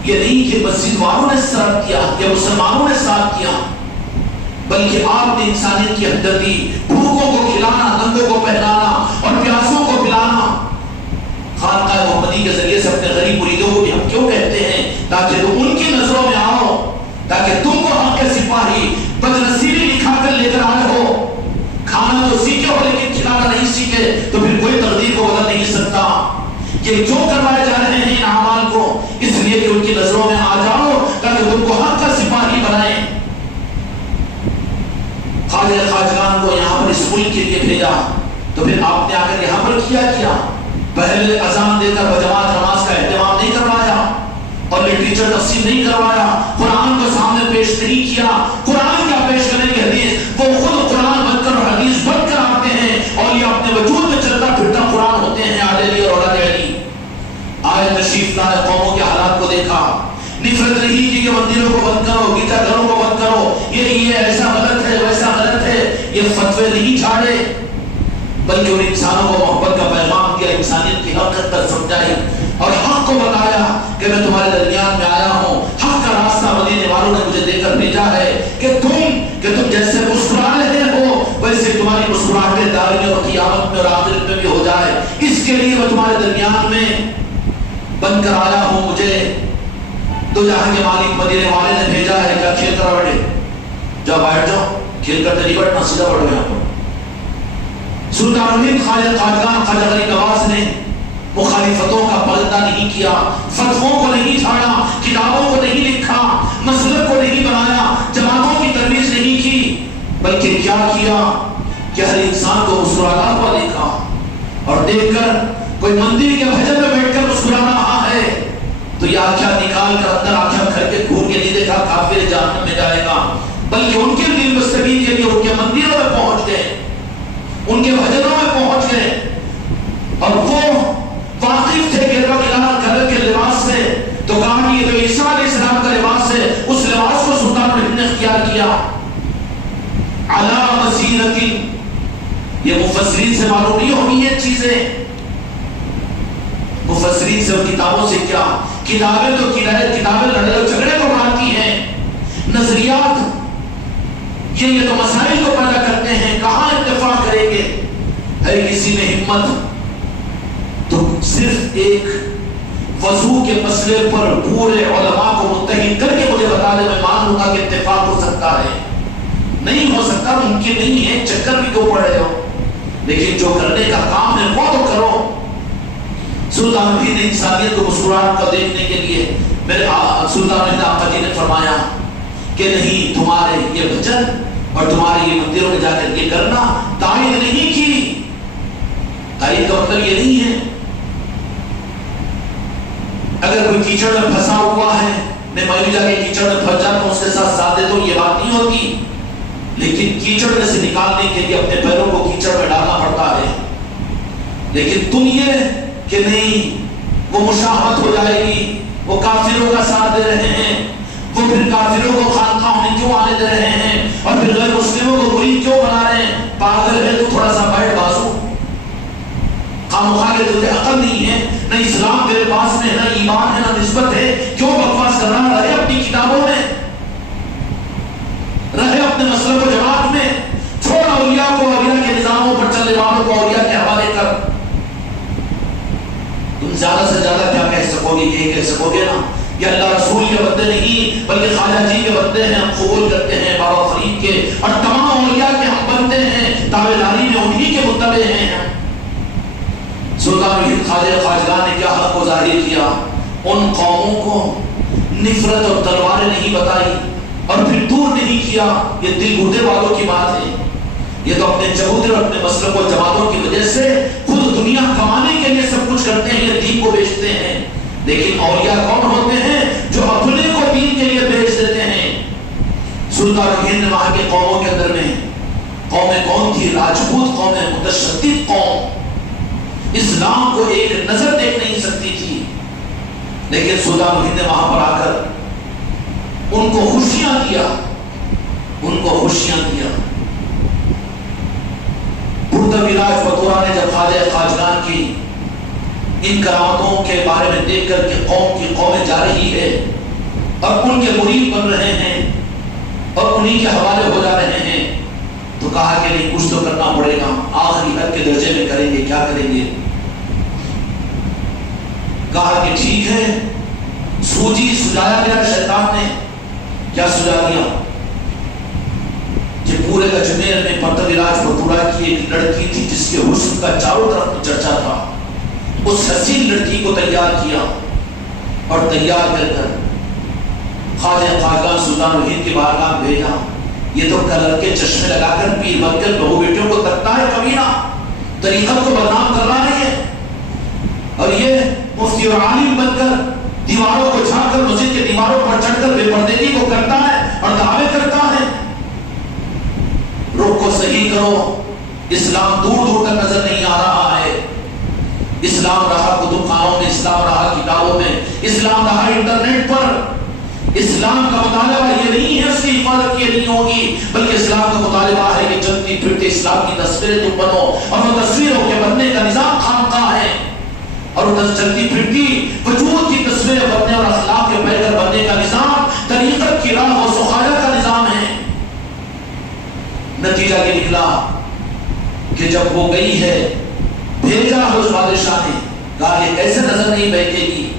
یہ نہیں کہ مسجد والوں نے ساتھ کیا یا مسلمانوں نے ساتھ کیا، بلکہ آپ نے انسانیت کی ہمدردی، بھوکوں کو کھلانا، ننگوں کو پہنانا اور پیاسوں کو پلانا۔ خانقاہ محمدی کے ذریعے سے اپنے غریب مریدوں کو بھی ہم کیوں کہتے ہیں؟ تاکہ تم ان کی نظروں میں آؤ، تاکہ تم کو حق کے سپاہی بدنصیبی دکھا کر لے کر آئے ہو۔ کھانا تو سیکھے ہو لیکن کھلانا نہیں سیکھے تو پھر کوئی تقدیر کو بدل نہیں سکتا۔ یہ جو کروائے جا رہے ہیں ان اعمال کو اس لیے کہ ان کی نظروں میں آ جاؤ تاکہ تم کو حق کا سپاہی بنائیں۔ خواجہ خواجگان کو یہاں پر اس ملک کے لیے بھیجا تو پھر آپ نے آ کر یہاں پر کیا پہلے اذان دے کر بجماعت نماز کا اہتمام نہیں کروایا اور لٹریچر تفسیر نہیں کروایا، قرآن کو سامنے پیش نہیں کیا۔ قرآن کیا پیش کریں گے؟ حدیث۔ وہ خود قرآن بن کر اور حدیث بن کر آتے ہیں اور یہ اپنے وجود میں چلتا پھرتا قرآن ہوتے ہیں، آل علی اور اولاد علی۔ آئے تشریف لائے، قوموں کے حالات کو دیکھا، نفرت نہیں کی کہ مندروں کو بند کرو، گرجا گھروں کو بند کرو، یہ ایسا غلط ہے ویسا غلط ہے، یہ فتوے نہیں چھاڑے، بلکہ ان انسانوں کو محبت کا پیغام دیا، انسانیت کی حقیقت تک سمجھائی اور حق کو بتایا کہ میں تمہارے درمیان میں آیا ہوں، حق کا راستہ مدینے والوں نے مجھے دے کر بھیجا ہے کہ تم جیسے مسکرا رہے ہو ویسے تمہاری مسکراہٹیں دائمی اور قیامت میں اور آخرت میں بھی ہو جائے۔ اس کے کے لیے میں تمہارے درمیان میں بن کر آیا ہوں. مجھے دو جہاں کے مالک مدینے والے نے بھیجا ہے. کیا کھیل کر بیٹھے؟ جاؤ بیٹھ جاؤ. کھیل کر نہیں بیٹھنا, سیدھا بیٹھو یہاں پر. سلطان الہند خواجہ قادقان خواجہ غریب نواز نے مخالفتوں کا پردہ نہیں کیا, فتووں کو نہیں جھاڑا, کتابوں کو نہیں لکھا, مسلک کو نہیں بنایا, جماعتوں کی ترویج نہیں کی, بلکہ کیا کیا کہ ہر انسان کو مسکراتا ہوا دیکھا, اور دیکھ کر کوئی مندر کے بھجن میں بیٹھ کر مسکرا رہا ہے تو یہ آنکھیں نکال کر اندر آنکھیں کر کے گھور کے نہیں دیکھا کافر جہنم میں جائے گا, بلکہ ان کے دل مستقیم کے لیے ان کے مندروں میں پہنچ گئے, ان کے بھجنوں میں پہنچ گئے, اور وہ واقف تھے گروا گھر کے لباس سے. تو کہا کہ یہ جو عیسیٰ علیہ السلام کا لباس ہے, اس لباس کو سلطان الہند نے اختیار کیا. علی بصیرۃ, یہ مفسرین سے معلوم نہیں ہوگی یہ چیزیں. مفسرین سے اور کتابوں سے کیا, کتابیں تو کتابیں لڑائی اور جھگڑے کو بڑھاتی ہیں, نظریات یہ تو مسائل کو پیدا کرتے ہیں, کہاں اتفاق کریں گے. ہے کسی میں ہمت تو صرف ایک وضو کے مسئلے پر پورے علماء کو متحد کر کے مجھے بتا دے, میں مان لوں گا کہ اتفاق ہو سکتا ہے. نہیں ہو سکتا, ممکن نہیں ہے, چکر بھی تو پڑ رہے ہو, لیکن جو کرنے کا کام ہے وہ تو کرو. سلطان الہند نے انسانیت کو مسکراہٹ کو دیکھنے کے لیے میرے سلطان الہند آقا جی نے فرمایا کہ نہیں, تمہارے یہ بھجن اور تمہارے یہ مندروں میں جا کر یہ کرنا تائید نہیں کی. تائید کا مطلب یہ نہیں ہے اگر کوئی کیچڑ میں پھنسا ہوا ہے میں بھی جا کے کیچڑ میں پھنس جاتا ہوں اس کے ساتھ ساتھ دے تو یہ بات نہیں ہوتی, لیکن کیچڑ میں سے نکالنے کے لیے اپنے پیروں کو کیچڑ میں ڈالنا پڑتا ہے. لیکن تم یہ کہ نہیں وہ مشاہمت ہو جائے گی, وہ کافروں کا ساتھ دے رہے ہیں, وہ پھر کافروں کو خانقاہ میں کیوں آنے دے رہے ہیں, اور پھر غیر مسلموں کو مرید کیوں بنا رہے ہیں. پاگل ہے تو تھوڑا سا بیٹھ بازو, خامخواہ کے تجھے عقل نہیں ہے, نہ اسلام تیرے پاس میں, نہ ایمان ہے, نہ نسبت ہے, کیوں بکواس کر رہا رہے اپنی کتابوں میں, رہے اپنے مسلک و جماعت میں, چھوڑ اولیاء کو اولیاء کے نظاموں پر چلنے والوں کو اولیاء کے حوالے کر. تم زیادہ سے زیادہ کیا کہہ سکو گے, یہ کہہ سکو گے نا یہ اللہ رسول کے بندے نہیں بلکہ خواجہ جی کے بندے ہیں, ہم قبول کرتے ہیں بابا فرید کے, اور تمام اولیاء کے ہم بنتے ہیں, تابعداری میں انہی کے متبع ہیں. سلطان الہند خواجہ خواجگان نے کیا حق کو ظاہر کیا, ان قوموں کو نفرت اور تلواریں نہیں بتائی اور پھر دور نہیں کیا. یہ دل گردے والوں کی بات ہے, یہ تو اپنے چبوترے اور اپنے مسلک و جماعتوں کی وجہ سے خود دنیا کمانے کے لیے سب کچھ کرتے ہیں, یہ دین کو بیچتے ہیں. لیکن اولیاء کون ہوتے ہیں جو اپنے کو دین کے لیے بیچ دیتے ہیں. سلطان الہند وہاں کے قوموں کے اندر میں قومیں کون تھی, راجپوت قوم, متشدد قوم, اسلام کو ایک نظر دیکھ نہیں سکتی تھی. لیکن سلطان الہند نے وہاں پر آ کر ان کو خوشیاں دیا, ان کو خوشیاں دیا. پرتویراج بطورہ نے جب خواجہ خواجگان کی ان کرامتوں کے بارے میں دیکھ کر کہ قوم کی قومیں جا رہی ہے اور ان کے مرید بن رہے ہیں اور انہی کے حوالے ہو جا رہے ہیں, تو کہا کہ نہیں کچھ تو کرنا پڑے گا, آخری حد کے درجے میں کریں گے. کیا کریں گے؟ کہا کہ ٹھیک ہے, سوجی سجایا گیا شیطان نے. کیا سجا دیا کہ پورے اجمیر میں پرتویراج بطورہ کی ایک لڑکی تھی جس کے حسن کا چاروں طرف چرچا تھا, اس حسین لڑکی کو تیار کیا اور تیار کر کر خواجہ خواجگان سلطان الہند کی بارگاہ بھیجا. یہ تو کلر کے چشمے لگا کر پیر بن کر بہو بیٹوں کو تکتا ہے, کمینہ طریقت کو بدنام کر رہا ہے, اور یہ مفتی اور عالم بن کر دیواروں کو جھاڑ کر مسجد کے دیواروں پر چڑھ کر بے پردگی کو کرتا ہے اور دعوے کرتا ہے. رخ کو صحیح کرو, اسلام دور دور تک نظر نہیں آ رہا ہے. اسلام رہا کتب خانوں میں, اسلام رہا کتابوں میں, اسلام رہا انٹرنیٹ پر. اسلام کا مطالبہ یہ نہیں ہے اس کی حفاظت یہ نہیں ہوگی, بلکہ اسلام کا مطالبہ ہے کہ چلتی پھرتے اسلام کی تصویریں تم بنو, اور وہ تصویروں کے بننے کا نظام خانقاہ ہے, اور وہ چلتی پھرتی وجود کی تصویریں بننے اور اخلاق کے پیکر بننے کا نظام طریقت کی راہ و سخایا کا نظام ہے. نتیجہ یہ نکلا کہ جب وہ گئی ہے بھیجا اس بادشاہ نے، کہا کہ کیسے نظر نہیں بہکے گی؟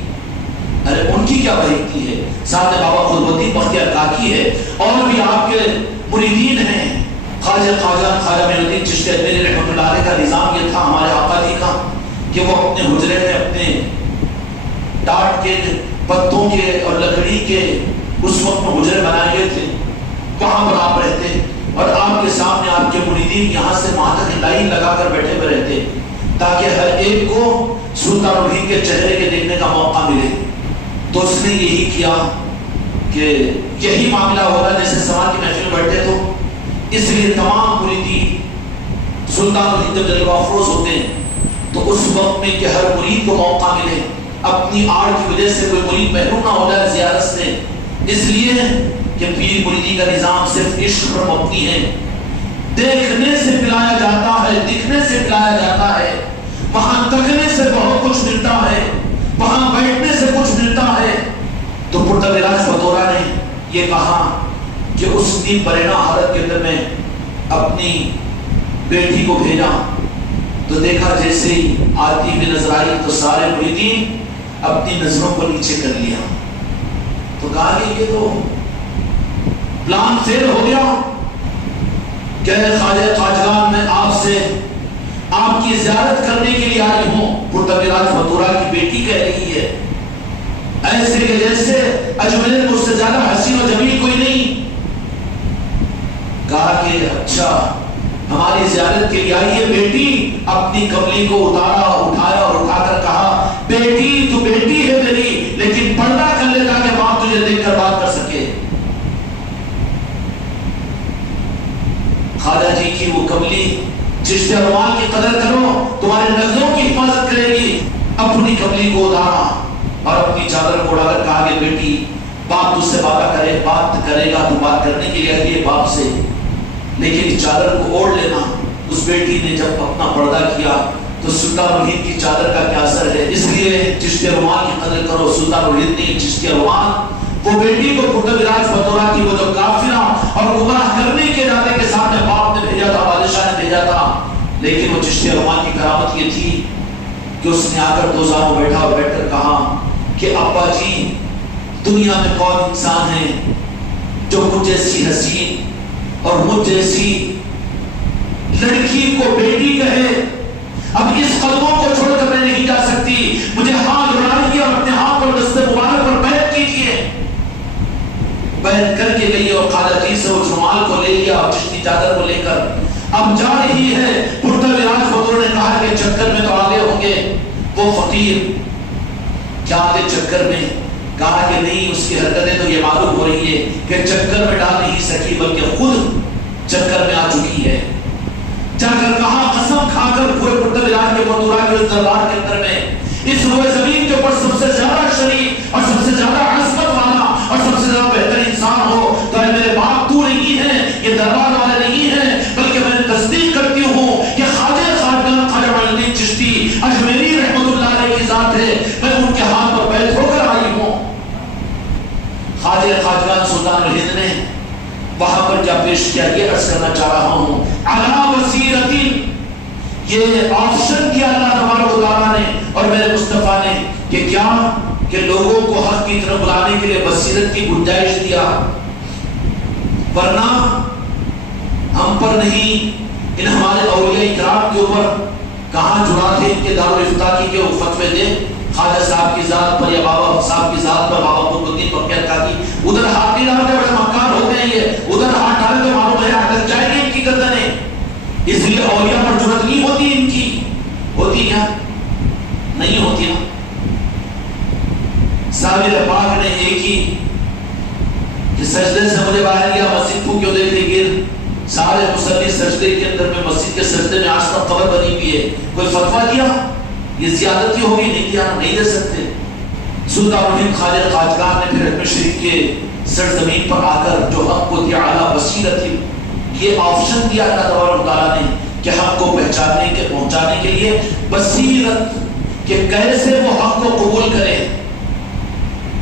ارے ان کی کیا بہکتی ہے؟ ساتھ بابا قطب الدین بختیار کاکی ہے، اور بھی آپ کے مریدین ہیں، خواجہ معین الدین چشتی اجمیری رحمۃ اللہ علیہ کا نظام یہ تھا ہمارے آقا جی کا کہ وہ اپنے حجرے میں اپنے ٹاٹ کے پتوں کے اور لکڑی کے اس وقت میں حجرے بنائے گئے تھے، وہاں پر آپ رہتے اور آپ کے سامنے آپ کے مریدین یہاں سے وہاں تک لائن لگا کر بیٹھے ہوئے رہتے تاکہ ہر ایک کو سلطان الہند کے چہرے کے دیکھنے کا موقع ملے۔ تو اس نے یہی کیا کہ یہی معاملہ ہو رہا جیسے سما کی محفل میں بیٹھے تو اس لیے تمام مریدین سلطان الہند جب جلوہ افروز ہوتے ہیں تو اس وقت میں کہ ہر مرید کو موقع ملے، اپنی آڑ کی وجہ سے کوئی مرید محروم نہ ہو جائے زیارت سے، اس لیے کہ پیر مریدی کا نظام صرف عشق پر مبنی ہے، دیکھنے سے پلایا جاتا ہے، دکھنے سے پلایا جاتا ہے، وہاں تکنے سے بہت کچھ ملتا ہے، وہاں بیٹھنے سے کچھ ملتا ہے۔ تو پرتویراج بطورہ نے یہ کہا کہ اس دن پرینا حالت کے اندر میں اپنی بیٹی کو بھیجا تو دیکھا جیسے ہی آتی ہوئی نظر آئی تو سارے مریدین اپنی نظروں کو نیچے کر لیا، تو کہا کہ یہ تو پلان فیل ہو گیا کہ خواجہ خواجگان میں آپ سے آپ کی زیارت کرنے کے لیے آئی ہوں۔ پرتویراج بطورہ کی بیٹی کہہ رہی ہے ایسے کہ جیسے اجمیر مجھ سے زیادہ حسین و جمیل کوئی نہیں۔ کہا کہ اچھا ہماری زیارت کے لیے آئی ہے بیٹی، اپنی کملی کو اٹھایا اور اٹھا کر کہا بیٹی تو بیٹی ہے میری، لیکن پردہ کر لے تاکہ باپ تجھے دیکھ کر بات کر سکے۔ خواجہ جی کی وہ کملی چشتی رومان کی قدر کرو، تمہارے نظروں کی حفاظت کرے گی۔ اپنی کملی کو اتارا اور اپنی چادر کو اڑا کر کہا کہ بیٹی باپ تجھ سے بات کرے گا، تو بات کرنے کے لیے آتی ہے باپ سے، لیکن اس چادر کو اوڑھ لینا۔ اس بیٹی نے جب اپنا پردہ کیا تو سلطان الہند کی چادر کا کیا اثر ہے، اس لیے چشتی رومان کی قدر کرو۔ سلطان الہند نے چشتی رومان وہ بیٹی کو پرتویراج بطورہ کی وہ جو قافلہ اور گمراہ کرنے کے ارادے کے ساتھ باپ نے بھیجا تھا، بادشاہ نے بھیجا تھا، لیکن وہ چشتی رومان کی کرامت یہ تھی کہ اس نے آ کر دو زانوں بیٹھا اور بیٹھ کر کہا کہ ابا جی دنیا میں کون انسان ہے جو مجھ جیسی حسین اور مجھ جیسی لڑکی کو بیٹی کہے؟ اب اس قدموں کو چھوڑ کر میں نہیں جا سکتی، مجھے ہاتھ اڑائیے اور اپنے ہاتھ پر دست مبارک پر بیعت کیجیے۔ بیعت کر کے گئی اور خواجہ جی سے اس رومال کو لے لیا اور چشتی چادر کو لے کر اب جا رہی ہے۔ پرتویراج بطورہ نے کہا کہ چکر میں تو آگے ہوں گے وہ فقیر، کیا آگے چکر میں؟ کہا کہ نہیں، اس کی حرکتیں تو یہ معلوم ہو رہی ہے کہ چکر میں ڈال نہیں سکی بلکہ خود چکر میں آ چکی ہے۔ جا کر کہا قسم کھا کر پورے پرتویراج کے بطورہ کے اس دربار کے اندر میں اس روئے زمین کے اوپر سب سے زیادہ شریف اور سب سے زیادہ عظمت والا اور سب سے زیادہ بہتر انسان ہو تو اے میرے باپ تو نہیں ہے، یہ دربار والے نہیں ہے، بلکہ میں تصدیق کرتی ہوں کہ خواجہ خواجگان خواجہ معین الدین چشتی اجمیری رحمۃ اللہ علیہ کی ذات ہے، میں ان کے ہاتھ پر بیعت ہو کر آئی ہوں۔ خواجہ خواجگان سلطان الہند نے وہاں پر کیا پیش کیا یہ عرض کرنا چاہ رہا ہوں۔ علی بصیرۃ، یہ آپشن دیا اللہ تبارک و تعالیٰ نے اور میرے مصطفیٰ نے کہ کیا کہ لوگوں کو حق کی طرف بلانے کے لیے بصیرت کی گنجائش دیا، ورنہ ہم پر نہیں، ان ہمارے اولیاء اکرام کے اوپر کہاں جرات ہے ان کے دارالافتاء کی کہ وہ فتوے دے خواجہ صاحب کی ذات پر یا بابا صاحب کی ذات پر، بابا قطب الدین بختیار کاکی ادھر ہاتھ نہیں ڈالتے، بڑے مکار ہوتے ہیں یہ، ادھر ہاتھ ڈالتے معلوم ہے اٹک جائیں گے ان کی گردنیں، اس لیے اولیاء پر جرات نہیں ہوتی ان کی، ہوتی کیا نہیں ہوتی نا۔ صابر پاک نے ایک ہی کہ سجدے سے مجھے باہر لیا، مسجد کو کیوں دیکھتے گر، سارے مصلی سجدے کے اندر میں مسجد کے سجدے میں آج تک قبر بنی ہوئی ہے، کوئی فتویٰ دیا یہ زیادتی ہوگی؟ نہیں دیا، نہیں دے سکتے۔ سلطان الہند خواجہ خواجگان نے پھر اجمیر شریف کے سرزمین پر آ کر جو حق کو دیا اعلیٰ بصیرت، یہ آپشن دیا اللہ تبارک و تعالیٰ نے کہ حق کو پہنچانے کے لیے بصیرت کہ کیسے وہ حق کو قبول کرے۔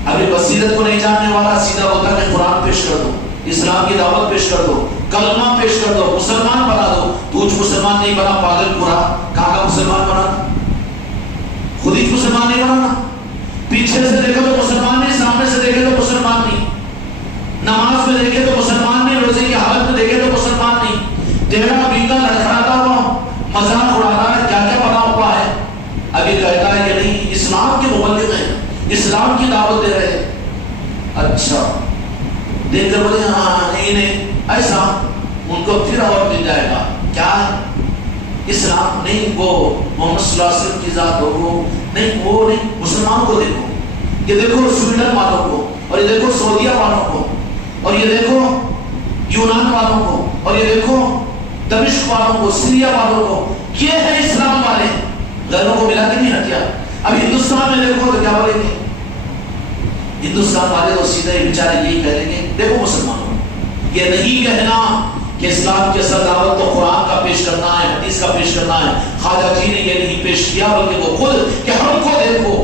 ابھی بصیرت کو نہیں جاننے والا سیدھا ہوتا کہ قرآن پیش کر دو، اسلام کی دعوت پیش کر دو، کلمہ پیش کر دو، مسلمان بنا دو، تو مسلمان نہیں بنا پاگل پورا، کہاں کا مسلمان بنا؟ خود ہی مسلمان نہیں بنا نا. پیچھے سے دیکھو تو مسلمان نہیں، سامنے سے دیکھے تو مسلمان نہیں، نماز میں دیکھے تو مسلمان نہیں، روزے کی حالت میں دیکھے تو مسلمان نہیں، ٹیڑھا بیٹا لڑکھڑاتا ہوا مذاق اڑاتا ہے، کیا کیا بنا ہوا ہے. ابھی کہتا ہے کہ نہیں اسلام کے مبلغ ہیں، اسلام کی دعوت دے رہے ہیں. اچھا دیکھ کر بولے ہاں نہیں ایسا، ان کو پھر اور مل جائے گا کیا اسلام نہیں، وہ محمد صلی اللہ علیہ وسلم کی ذات ہو، وہ نہیں، وہ نہیں. مسلمان کو دیکھو، یہ دیکھو سویڈن والوں کو، اور یہ دیکھو سعودیہ والوں کو، اور یہ دیکھو یونان والوں کو، اور یہ دیکھو دمشق والوں کو، سیریا والوں کو، یہ ہے اسلام والے. غیروں کو ملا کے نہیں ہٹیا. اب ہندوستان میں دیکھو تو کیا بولیں گے؟ ہندوستان والے تو سیدھے بیچارے یہی کہہ دیں گے دیکھو مسلمانوں، یہ نہیں کہنا کہ اسلام کے اصل دعوت تو قرآن کا پیش کرنا ہے، حدیث کا پیش کرنا ہے. خواجہ جی نے یہ نہیں پیش کیا، بلکہ وہ خود کہ ہم کو دیکھو،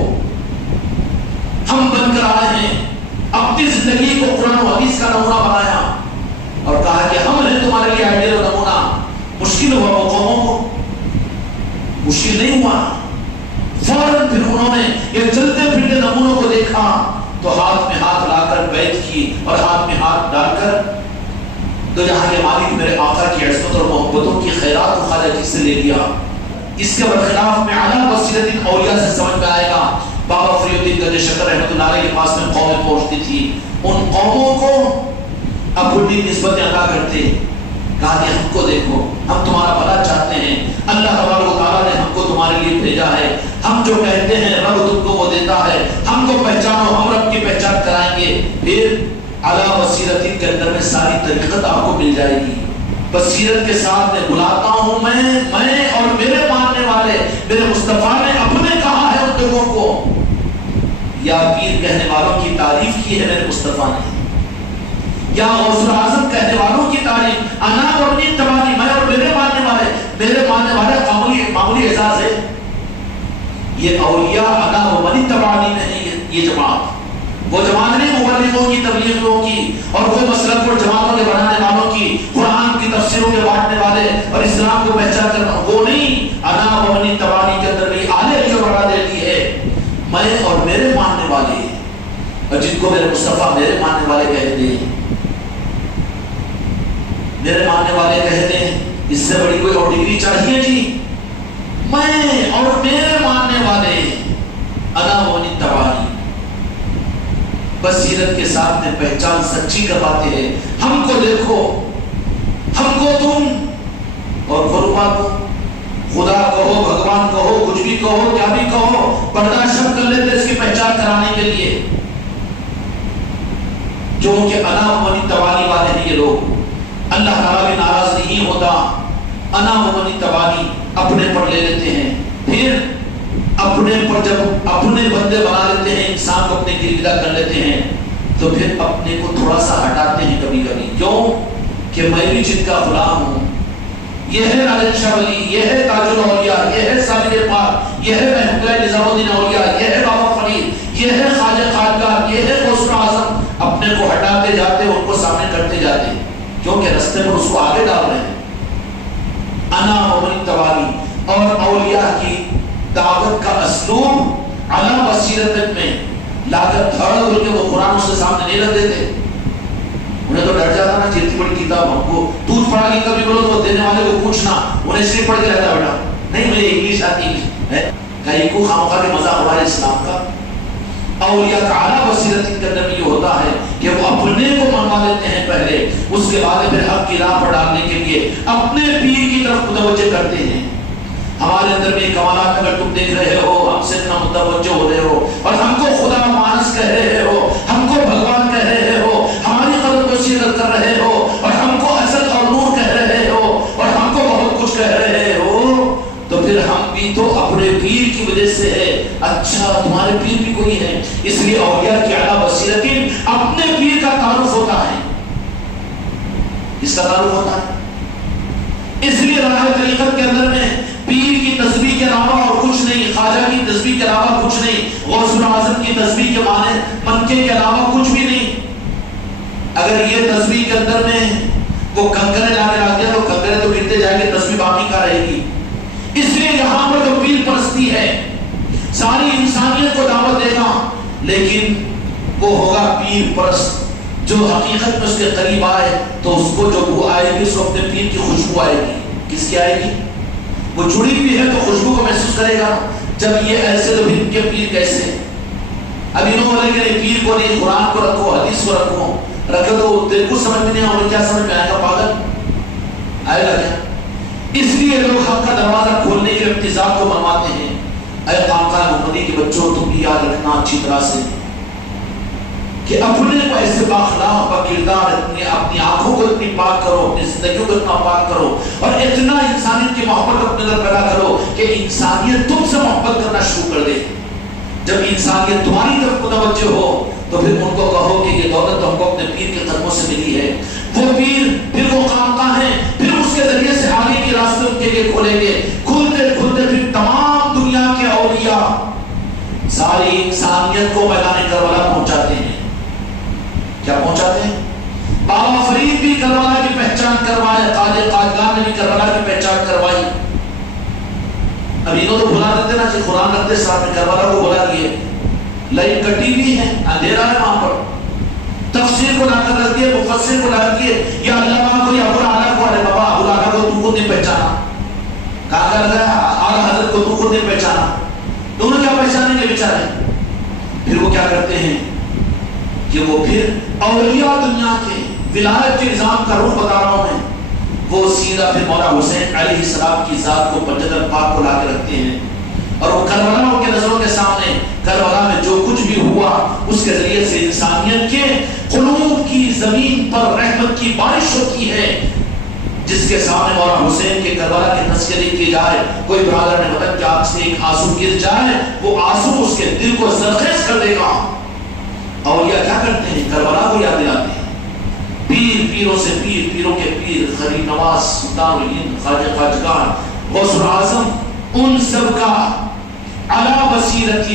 ہم بن کر آئے ہیں، اپنی زندگی کو قرآن و حدیث کا نمونہ بنایا اور کہا کہ ہم ہیں تمہارے لیے آئیڈیل و نمونہ. مشکل ہوا وہ قوموں کو؟ مشکل نہیں ہوا. فوراً پھر انہوں نے یہ چلتے پھرتے نمونوں کو دیکھا تو ہاتھ میں ہاتھ لا کر بیعت کی، اور ہاتھ میں ہاتھ ڈال کر تو جہاں کے مالک میرے آقا کی عصمت اور محبتوں کی خیرات کو خواجہ جی سے لے لیا. اس کے برخلاف میں اعلیٰ بصیرت اولیاء سے سمجھ میں آئے گا. بابا فرید الدین گنج شکر رحمۃ اللہ علیہ کے پاس میں قومیں پہنچتی تھی، ان قوموں کو اپنی نسبتیں عطا کرتے، کہا کہ ہم کو دیکھو، ہم تمہارا بھلا چاہتے ہیں، اللہ تبارک و تعالیٰ نے ہم کو تمہارے لیے بھیجا ہے، ہم جو کہتے ہیں رب تم کو وہ دیتا ہے، ہم کو پہچانو، ہم رب کی پہچان کرائیں گے. پھر اعلیٰ بصیرت کے اندر میں ساری طریقت آپ کو مل جائے گی. بصیرت کے ساتھ میں بلاتا ہوں میں اور میرے ماننے والے، میرے مصطفیٰ نے اپنے کہا ہے ان لوگوں کو، یا پیر کہنے والوں کی تعریف کی ہے میرے مصطفیٰ نے، یا غوث اعظم کہنے والوں کی تعریف، انا و ابنی تبانی، میں اور میرے ماننے والے معمولی اعزاز ہے. یہ اولیاء انا و ابنی تبانی نہیں، یہ جماعت، وہ جماعت نہیں مبلغوں کی، تبلیغوں کی، اور وہ مسلک اور جماعتوں کے بنانے والوں کی، قرآن کی تفسیروں کے بانٹنے والے اور اسلام کو پہچان کرنا، وہ نہیں. انا و ابنی تبانی کے اندر بھی آلے کی اور بڑھا دیتی ہے، میں اور میرے ماننے والے، اور جن کو میرے مصطفیٰ میرے ماننے والے کہتے ہیں، میرے ماننے والے کہتے ہیں، اس سے بڑی کوئی اور ڈگری چاہیے جی؟ میں اور میرے ماننے والے، انا و ابنی تبانی، بصیرت کے ساتھ میں پہچان سچی کرواتے ہیں. ہم کو دیکھو، ہم کو تم، اور قربا کو خدا کہو، بھگوان کہو، کچھ بھی کہو، کیا بھی کہو، برداشت کر لیتے اس کی پہچان کرانے کے لیے. جو کہ انا و ابنی تبانی والے ہیں یہ لوگ، اللہ تعالیٰ بھی ناراض نہیں ہوتا. انا و ابنی تبانی اپنے پر لے لیتے ہیں، پھر اپنے پر جب اپنے بندے بنا لیتے ہیں، انسان کو اپنے گرویدہ کر لیتے ہیں، تو پھر اپنے کو تھوڑا سا ہٹاتے ہیں کبھی کبھی. کیوں کہ میں بھی جن کا غلام ہوں. یہ ہے راجن شاہ ولی، یہ ہے تاج الاولیاء، یہ ہے سابق پاک، یہ ہے محمود نظام الدین اولیاء، یہ ہے بابا فرید، یہ ہے خواجہ خواجگار، یہ ہے غوث اعظم. اپنے کو ہٹاتے جاتے، ان کو سامنے کرتے جاتے، کیونکہ رستے پر اس کو آگے ڈال رہے ہیں. انا و ابنی تبانی اور اولیاء کی دعوت کا اسلوب اعلیٰ بصیرت میں لا کر دھڑ بول کے وہ قرآن اس کے سامنے نہیں رکھ دیتے. انہیں تو ڈر جاتا نا، جتنی بڑی کتاب ہم کو دودھ پڑھا کے کبھی بولو تو دینے والے کو پوچھنا، انہیں صرف پڑھ کے رہتا بیٹا نہیں مجھے انگلش آتی ہے، کہیں کو خامخواہ کے مزہ ہمارے اسلام کا. اولیاء کا اعلیٰ بصیرت کے اندر یہ ہوتا ہے کہ وہ اپنے کو منوا لیتے ہیں پہلے، اس کے بعد پھر حق کی راہ پر ڈالنے کے لیے اپنے پیر کی طرف متوجہ کرتے ہیں. ہمارے اندر میں کمالات اگر تم دیکھ رہے ہو، ہم سے اتنا متوجہ ہو رہے ہو، اور ہم کو خدا مانس کہہ رہے ہو، ہم کو بھگوان کہہ رہے ہو، ہماری قدر بصیرت کر رہے ہو، اور ہم کو اصل اور نور کہہ رہے ہو، اور ہم کو بہت کچھ کہہ رہے ہو، تو پھر ہم بھی تو اپنے پیر کی وجہ سے ہے. اچھا تمہارے پیر بھی کوئی ہے، اس لیے اولیاء کی اعلیٰ بصیرت اپنے پیر کا تعارف ہوتا ہے. اس کا تعارف ہوتا ہے، اس لیے راہ طریقت کے اندر میں پیر کی تسبیح کے علاوہ اور کچھ نہیں، خواجہ کی تسبیح کے علاوہ کچھ نہیں، غوث اعظم کی تسبیح کے معنی منکے کے علاوہ کچھ بھی نہیں. اگر یہ تسبیح کے اندر میں وہ کنکرے لا کے رکھ دیا تو کنکرے تو گرتے جائیں گے، تسبیح باقی ساری انسانیت کو دعوت دے گا، لیکن وہ ہوگا پیر پرست، جو حقیقت میں اس کے قریب آئے تو اس کو جو بو آئے گی، اس کو اپنے پیر کی خوشبو آئے گی۔ کس کی آئے گی؟ وہ جڑی بھی ہے تو خوشبو کو محسوس کرے گا۔ جب یہ ایسے تو پھر ان کے پیر کیسے؟ اب انہوں بولے کہ نہیں پیر کو نہیں، قرآن کو رکھو، حدیث کو رکھو تو دل کو سمجھ میں نہیں آئے، کیا سمجھ میں آئے گا؟ پاگل آئے گا کیا؟ اس لیے لوگ حق کا دروازہ کھولنے کے ابتزاط کو منواتے ہیں۔ اے خانقاہ محمدی کے بچوں، تم بھی یاد رکھنا اچھی طرح سے کہ اپنے کو ایسے باخلاق با کردار، اپنی آنکھوں کو اتنی پاک کرو، اپنی زندگیوں کو اتنا پاک کرو، اور اتنا انسانیت کی محبت اپنے اندر پیدا کرو کہ انسانیت تم سے محبت کرنا شروع کر دے۔ جب انسانیت تمہاری طرف متوجہ ہو تو پھر ان کو کہو کہ یہ دولت تو ہم کو اپنے پیر کے قدموں سے ملی ہے۔ وہ پیر پھر وہ خانقاہ ہیں، پھر اس کے ذریعے سے آگے کے راستے ان کے لیے کھولیں گے۔ کھلتے کھلتے پھر تمام دنیا کے اولیاء ساری انسانیت کو میدان کربلا پہنچاتے ہیں۔ کیا پہنچاتے ہیں؟ بابا فرید بھی کربلا کی پہچان کروائے، قاضی قادیان نے بھی کربلا کی پہچان کروائی۔ اب انہوں تو بلا دیتے نا جی، قرآن رکھتے ساتھ میں کربلا کو بلا دیے، لائٹ کٹی ہوئی ہے، اندھیرا ہے وہاں پر، تفسیر کو لا کر رکھ دیے، مفسر کو لا کر دیے، یا علامہ کو یا ابو الاعلیٰ کو، ارے بابا ابو الاعلیٰ کو تم کو نہیں پہچانا، کہا کر رہا ہے اعلیٰ حضرت کو تم کو نہیں پہچانا، دونوں کیا پہچانیں گے بیچارے؟ پھر وہ کیا کرتے ہیں کہ وہ پھر اولیاء دنیا کے ولایت کے نظام کا روح بتا رہا ہوں میں، وہ سیدھا پھر مولا حسین علیہ السلام کی ذات کو پنجتن پاک کو لا کے رکھتے ہیں، اور وہ کربلا ان کے نظروں کے سامنے، کربلا میں جو کچھ بھی ہوا اس کے ذریعے سے انسانیت کے قلوب کی زمین پر رحمت کی بارش ہوتی ہے۔ جس کے سامنے مولا حسین کے کربلا کے تذکرے کی جائے، کوئی برادر نے وطن کے آنکھ سے ایک آنسو گر جائے، وہ آنسو اس کے دل کو زرخیز کر دے گا۔ اولیاء کیا کرتے ہیں؟ کربلا کو یاد دلاتے ہیں۔ پیر پیروں سے پیر، پیروں کے پیر، غریب نواز، سلطان الہند، خواجہ خواجگان، غوث الاعظم، ان سب کا علی بصیرت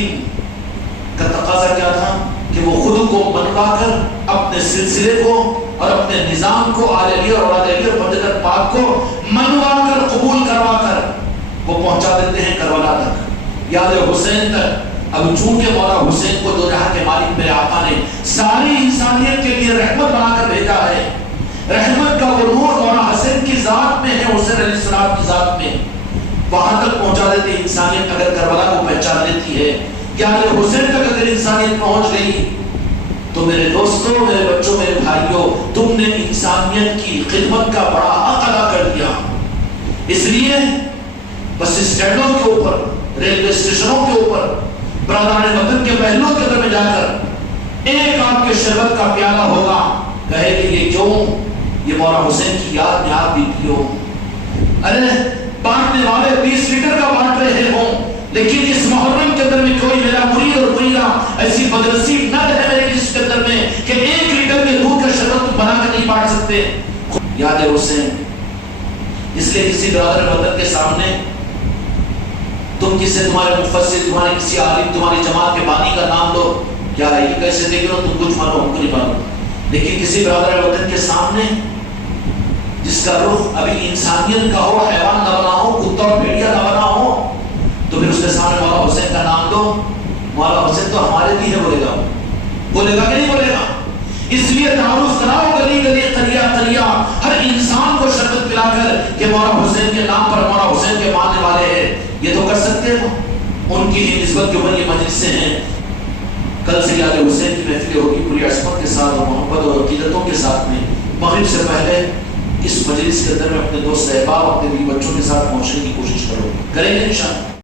کا تقاضا کیا تھا کہ وہ خود کو منوا کر اپنے سلسلے کو اور اپنے نظام کو، آل علی اور اولاد علی اور پنجتن پاک کو منوا کر، قبول کروا کر وہ پہنچا دیتے ہیں کربلا تک، یاد حسین تک۔ اب چونکہ مولا حسین کو دو جہاں کے مالک میرے آقا نے ساری انسانیت کے لیے رحمت بنا کر بھیجا ہے، رحمت کا وہ نور مولا حسین کی ذات میں ہے، حسین علیہ السلام کی ذات میں، وہاں تک پہنچا دیتے ہیں۔ انسانیت اگر کربلا کو پہچان لیتی ہے، یاد حسین تک اگر انسانیت پہنچ گئی تو میرے دوستوں، میرے بچوں، میرے بھائیوں، تم نے انسانیت کی خدمت کا بڑا حق ادا کر دیا۔ اس لیے بس اسٹینڈوں کے اوپر، ریلوے اسٹیشنوں کے اوپر، برادران وطن کے محلوں کے اندر میں جا کر ایک آپ کے شربت کا پیالہ ہوگا، کہے کہ یہ کیوں؟ یہ مولا حسین کی یاد میں آپ بھی پیو۔ ارے بانٹنے والے 20 لیٹر کا بانٹ رہے ہوں، لیکن اس محرم کے اندر میں کوئی میرا مرید اور مریدہ ایسی بدنصیب نہ رہے میرے اس کے اندر میں کہ 1 لیٹر کے دودھ کا شربت تم بنا کر نہیں بانٹ سکتے۔ یاد ہے حسین، اس لیے کسی برادر وطن کے سامنے تم کسی تمہارے مفسر، تمہارے کسی عالم، تمہاری جماعت کے بانی کا نام لو، کیا ہے یہ کیسے دیکھ لو، تم کچھ مانو ہم کو نہیں مانو، لیکن کسی برادر وطن کے سامنے جس کا رخ ابھی انسانیت کا ہو، حیوان نہ بنا ہو، کتا اور بھیڑیا نہ بنا ہو، تو پھر اس کے سامنے مولا حسین کا نام دو، مولا حسین تو ہمارے بھی ہے بولے گا، بولے گا کہ نہیں بولے گا؟ اس لیے تعارف کراؤ گلی گلی، قریہ قریہ، ہر انسان کو شربت پلا کر کہ مولا حسین کے نام پر مولا حسین کے ماننے والے ہیں۔ یہ تو کر سکتے ہیں، ان کی ہی نسبت کے اوپر یہ مجلسیں ہیں۔ کل سے یاد حسین کی محفل ہوگی پوری عصمت کے ساتھ اور محبت اور عقیدتوں کے ساتھ میں۔ مغرب سے پہلے اس مجلس کے اندر میں اپنے دوست احباب، اپنے بھی بچوں کے ساتھ پہنچنے کی کوشش کریں گے انشاءاللہ۔